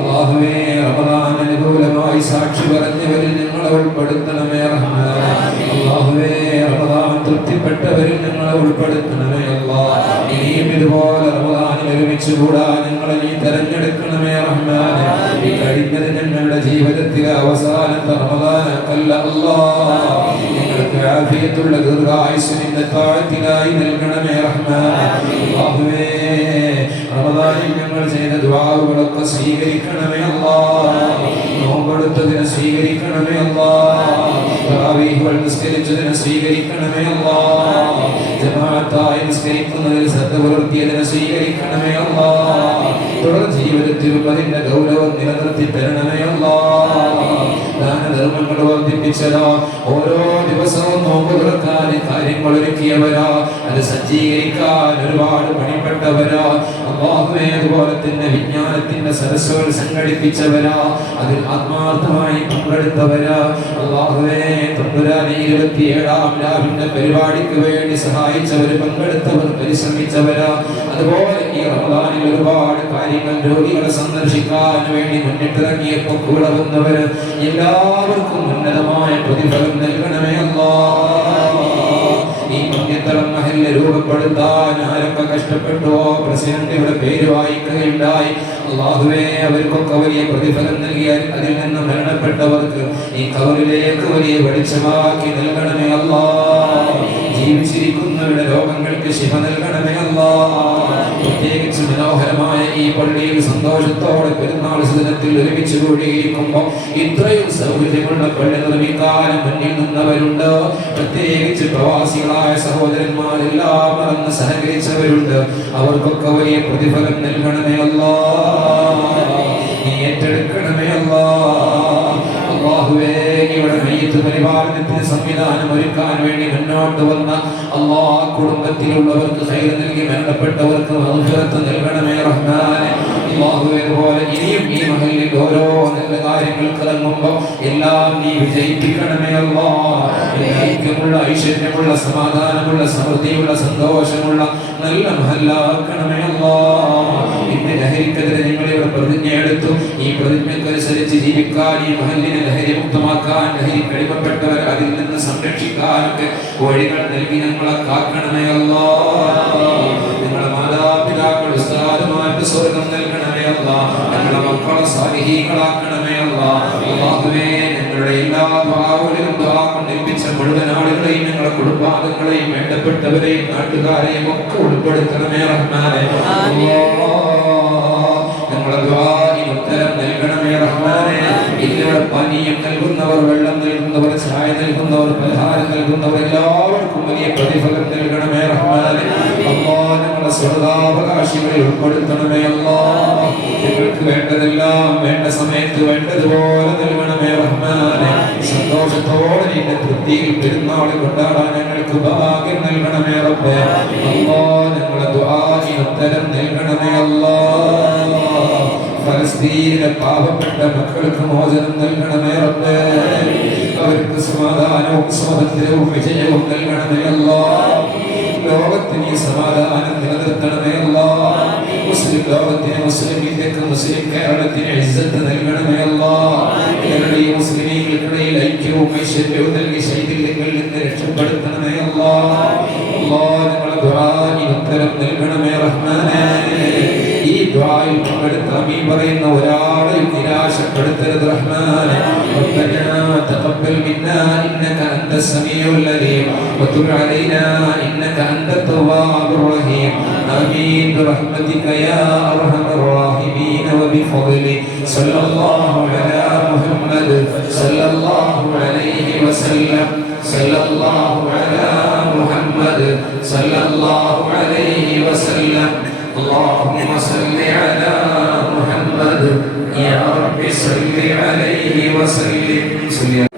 അല്ലാഹുവേ റമദാൻ അനുകൂലമായി സാക്ഷി പറഞ്ഞവരിൽ ഞങ്ങളെ ഉൾപ്പെടുത്തണമേ റഹ്മാനേ അല്ലാഹുവേ റമദാൻ തൃപ്തിപ്പെട്ടവരിൽ ഞങ്ങളെ ഉൾപ്പെടുത്തണമേ അല്ലാഹ് ഇനിയും ഇതുപോലെ റമദാനിൽ ഒരുമിച്ച് കൂടാൻ ഞങ്ങളെ നീ തെരഞ്ഞെടുക്കണമേ റഹ്മാനേ ഈ കഴിഞ്ഞത് ഞങ്ങളുടെ ജീവിതത്തിലെ അവസാനത്തെ റമദാനല്ല അല്ലാഹ് ഞങ്ങൾക്ക് ആഫിയത്തുള്ള ദീർഘായുസ്സ് നിന്റെ താഴത്തിലായി നൽകണമേ റഹ്മാനേ അല്ലാഹുവേ റമദാനിൽ ഞങ്ങൾ ചെയ്ത ദുആകളൊക്കെ സ്വീകരിക്കണമേ അല്ലാഹ് നോമ്പെടുത്തതിനെ സ്വീകരിക്കണമേ അല്ലാഹ് തറാവീഹുകൾ നിസ്കരിച്ചതിനെ സ്വീകരിക്കണമേ അല്ലാഹ് ജമാഅത്തായി നിസ്കരിക്കുന്നതിൽ ശ്രദ്ധ പുലർത്തിയതിനെ സ്വീകരിക്കണമേ അല്ലാഹ് തുടർ ജീവിതത്തിലും അതിന്റെ ഗൗരവം നിലനിർത്തി തരണമേ അല്ലാഹ് ദാനധർമ്മങ്ങൾ വർദ്ധിപ്പിച്ചതാ ഓരോ ദിവസവും നോമ്പ് തുറക്കാൻ കാര്യങ്ങൾ ഒരുക്കിയവരാ അത് സജ്ജീകരിക്കാൻ ഒരുപാട് പണിപ്പെട്ടവരാ അല്ലാഹുവേ അതുപോലെ തന്നെ വിജ്ഞാനത്തിന്റെ സരസ്സുകൾ സംഘടിപ്പിച്ചവരാ അതിൽ ആത്മാർത്ഥമായി പങ്കെടുത്തവരാ അല്ലാഹുവേ തമ്പുരാനെ 27-ാം രാവിന്റെ പരിപാടിക്ക് വേണ്ടി സഹായിച്ചവർ പങ്കെടുത്തവർ പരിശ്രമിച്ചവരാ അതുപോലെ ഈ റമദാനിൽ ഒരുപാട് കാര്യങ്ങൾ രോഗികളെ സന്ദർശിക്കാൻ വേണ്ടി മുന്നിട്ടിറങ്ങിയപ്പോൾ കൂടെ വന്നവര് എല്ലാവർക്കും ഉന്നതമായ പ്രതിഫലം നൽകണമേ അല്ലാഹ് ഈ പുണ്യത്തളം മഹല്ല് രൂപപ്പെടുത്താൻ ആരൊക്കെ കഷ്ടപ്പെട്ടുവോ പ്രസിഡന്റിയുടെ പേര് വായിക്കുകയുണ്ടായി അല്ലാഹുവേ അവർക്കൊക്കെ വലിയ പ്രതിഫലം നൽകിയാൽ അതിൽ നിന്ന് മരണപ്പെട്ടവർക്ക് ഈ ഖബറിലേക്ക് വലിയ വെളിച്ചമാക്കി നൽകണമേ അല്ലാഹ് ജീവിച്ചിരിക്കുന്നവരുടെ രോഗങ്ങൾക്ക് ശിഫ നൽകണമേ അല്ലാഹ് പ്രത്യേകിച്ച് മനോഹരമായ ഈ പള്ളിയിൽ സന്തോഷത്തോടെ പെരുന്നാൾ ദിനത്തിൽ ഒരുമിച്ച് കൂടിയിരിക്കുമ്പോൾ ഇത്രയും സൗകര്യമുള്ള പള്ളി നിർമ്മിക്കാൻ മുന്നിൽ നിന്നവരുണ്ട്. പ്രത്യേകിച്ച് പ്രവാസികളായ സഹോദരന്മാരെല്ലാം മറന്ന് സഹകരിച്ചവരുണ്ട്. അവർക്കൊക്കെ വലിയ പ്രതിഫലം നൽകണമേ അല്ലാഹ്, നീ ഏറ്റെടുക്കണമേ അല്ലാഹ്. അല്ലാഹുവേ, ഇവിടെ മയ്യിത്ത് പരിപാലനത്തിന് സംവിധാനം ഒരുക്കാൻ വേണ്ടി മുന്നോട്ട് വന്ന അല്ലാഹ് കുടുംബത്തിലുള്ളവർക്ക് ഖൈർ നൽകി മരണപ്പെട്ടവർക്ക് മഗ്ഫിറത്ത് നൽകണമേ റഹ്മാനെ. അല്ലാഹുവേ, പോലെ ഇനിയും ഈ മഹല്ലിൽ ഓരോ നല്ല കാര്യങ്ങൾക്ക് ഇറങ്ങുമ്പോൾ എല്ലാം നീ വിജയിപ്പിക്കണമേ അല്ലാഹ്. ഐക്യമുള്ള, ഐശ്വര്യമുള്ള, സമാധാനമുള്ള, സമൃദ്ധിയുള്ള, സന്തോഷമുള്ള നല്ല മഹല്ലാക്കണമേ അല്ലാഹ്. ഇന്ന് ലഹരിക്കെതിരെ നിങ്ങളിവിടെ പ്രതിജ്ഞ എടുത്തു. ഈ പ്രതിജ്ഞക്കനുസരിച്ച് ജീവിക്കാൻ, ഈ മഹല്ലിനെ ലഹരി മുക്തമാക്കാൻ, ലഹരി കഴിവപ്പെട്ടവർ അതിൽ നിന്ന് സംരക്ഷിക്കാനൊക്കെ വഴികൾ നൽകി ഞങ്ങളെ കാക്കണമേ അല്ലാഹ്. ഞങ്ങളുടെ മാതാപിതാക്കൾ ഉസ്താദുമാർക്ക് സ്വർഗം നൽകണമേ അല്ലാഹ്. ഞങ്ങളുടെ മക്കളെ സാലിഹീങ്ങളാക്കണമേ അല്ലാഹ്. അല്ലാഹുവേ, ഞങ്ങളുടെ എല്ലാ ദുആകളിലും ദുആ കൊണ്ട് ഏൽപ്പിച്ച മുഴുവൻ ആളുകളെയും ഞങ്ങളുടെ കുടുംബാംഗങ്ങളെയും വേണ്ടപ്പെട്ടവരെയും നാട്ടുകാരെയും ഒക്കെ ഉൾപ്പെടുത്തണമേ റഹ്മാനെ. ഞങ്ങളുടെ ദുആഇന് ഉത്തരം നൽകണമേ റഹ്മാനെ. ഇതിലൂടെ പാനീയം നൽകുന്നവർ, വെള്ളം നൽകുന്നവർ, ചായ നൽകുന്നവർ, പലഹാരം നൽകുന്നവർ എല്ലാവർക്കും വലിയ പ്രതിഫലം നൽകണമേ റഹ്മാനെ. അല്ലാഹ്, ഞങ്ങളുടെ സ്വർഗ്ഗാവകാശികളിൽ ഉൾപ്പെടുത്തണമേ അല്ലാഹ്. ഞങ്ങൾക്ക് വേണ്ടതെല്ലാം വേണ്ട സമയത്ത് വേണ്ടതുപോലെ നൽകണമേ റഹ്മാനെ. സന്തോഷത്തോടെ നിന്റെ തൃപ്തിയിൽ പെരുന്നാൾ കൊണ്ടാടാൻ ഞങ്ങൾക്ക് ഭാഗ്യം നൽകണമേ റബ്ബേ. അല്ലാഹ്, ഞങ്ങളുടെ ദുആഇന് ഉത്തരം നൽകണമേ അല്ലാഹ്. ഫലസ്തീനിലെ പാവപ്പെട്ട മക്കൾക്ക് മോചനം നൽകണമേ റബ്ബേ. അവർക്ക് സമാധാനവും സ്വാതന്ത്ര്യവും വിജയവും നൽകണമേ അല്ലാഹ്. ലോകത്തിന് ഈ സമാധാനം നിലനിർത്തണമേ അല്ലാഹ്. മുസ്ലിം ലോകത്തിന്, മുസ്ലിം ഇന്ത്യക്ക്, മുസ്ലിം കേരളത്തിന് ഇസ്സത്ത് നൽകണമേ അല്ലാഹ്. ഞങ്ങളുടെ മുസ്ലിമീങ്ങൾക്കിടയിൽ ഐക്യവും ഐശ്വര്യവും നൽകി ശൈഥില്യങ്ങളിൽ നിന്ന് രക്ഷപ്പെടുത്തണമേ അല്ലാഹ്. അല്ലാഹ്, ഞങ്ങളുടെ ദുആഇന് ഉത്തരം നൽകണമേ റഹ്മാനേ. ഈ ദുആയിൽ പങ്കെടുത്ത ആമീൻ പറയുന്ന ഒരാളെയും നിരാശപ്പെടുത്തരുത് റഹ്മാനേ. റബ്ബനാ തഖബ്ബൽ മിന്നാ ഇന്നക അൻതസ് സമീഉൽ അലീം വതുബ് അലൈനാ ഇന്നക അൻതത് തവ്വാബുർ റഹീം. ആമീൻ ബിറഹ്മതിക യാ അർഹമർ റഹീമീൻ വബിഫദ്ലി സല്ലല്ലാഹു അലാ മുഹമ്മദ് സല്ലല്ലാഹു അലൈഹി വസല്ലം സല്ലല്ലാഹു അലാ മുഹമ്മദ് സല്ലല്ലാഹു അലൈഹി വസല്ലം. اللهم صل على محمد يا رب صل عليه وسلم.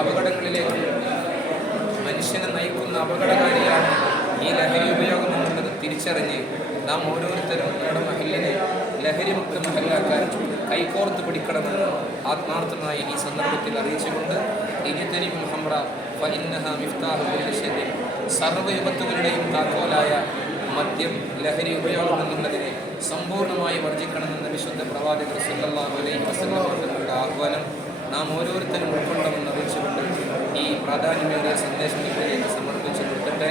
അപകടങ്ങളിലേക്ക് മനുഷ്യനെ നയിക്കുന്ന അപകടകാരിയാണ് ഈ ലഹരി ഉപയോഗം എന്നുള്ളത് തിരിച്ചറിഞ്ഞ് നാം ഓരോരുത്തരും നമ്മുടെ മഹല്ലിനെ ലഹരിമുക്ത മഹല്ലാക്കാൻ കൈകോർത്ത് പിടിക്കണമെന്ന് ആത്മാർത്ഥമായി ഈ സന്ദർഭത്തിൽ അറിയിച്ചുകൊണ്ട് ഇനിത്തരിമുൽ ഹംറ ഫഇന്നഹ മിഫ്താഹു കുല്ലി ശർറിൻ, സർവ്വയുഗത്തുകളുടെയും താക്കോലായ മദ്യം, ലഹരി ഉപയോഗം എന്നുള്ളതിനെ സമ്പൂർണ്ണമായി വർജിക്കണമെന്ന വിശുദ്ധ പ്രവാചകർ സല്ലല്ലാഹു അലൈഹി വസല്ലം തങ്ങളുടെ ആഹ്വാനം നാം ഓരോരുത്തരും ഉൾക്കൊള്ളണമെന്ന് അറിയിച്ചുകൊണ്ട് ഈ പ്രാധാന്യമേറിയ സന്ദേശം നിങ്ങളിലേക്ക് സമർപ്പിച്ചു കൊടുക്കട്ടെ.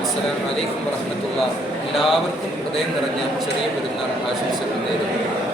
അസ്സലാമു അലൈക്കും വറഹ്മത്തുള്ളാഹി. എല്ലാവർക്കും ഹൃദയം നിറഞ്ഞ ചെറിയ പെരുന്നാൾ ആശംസകൾ നേരുന്നു.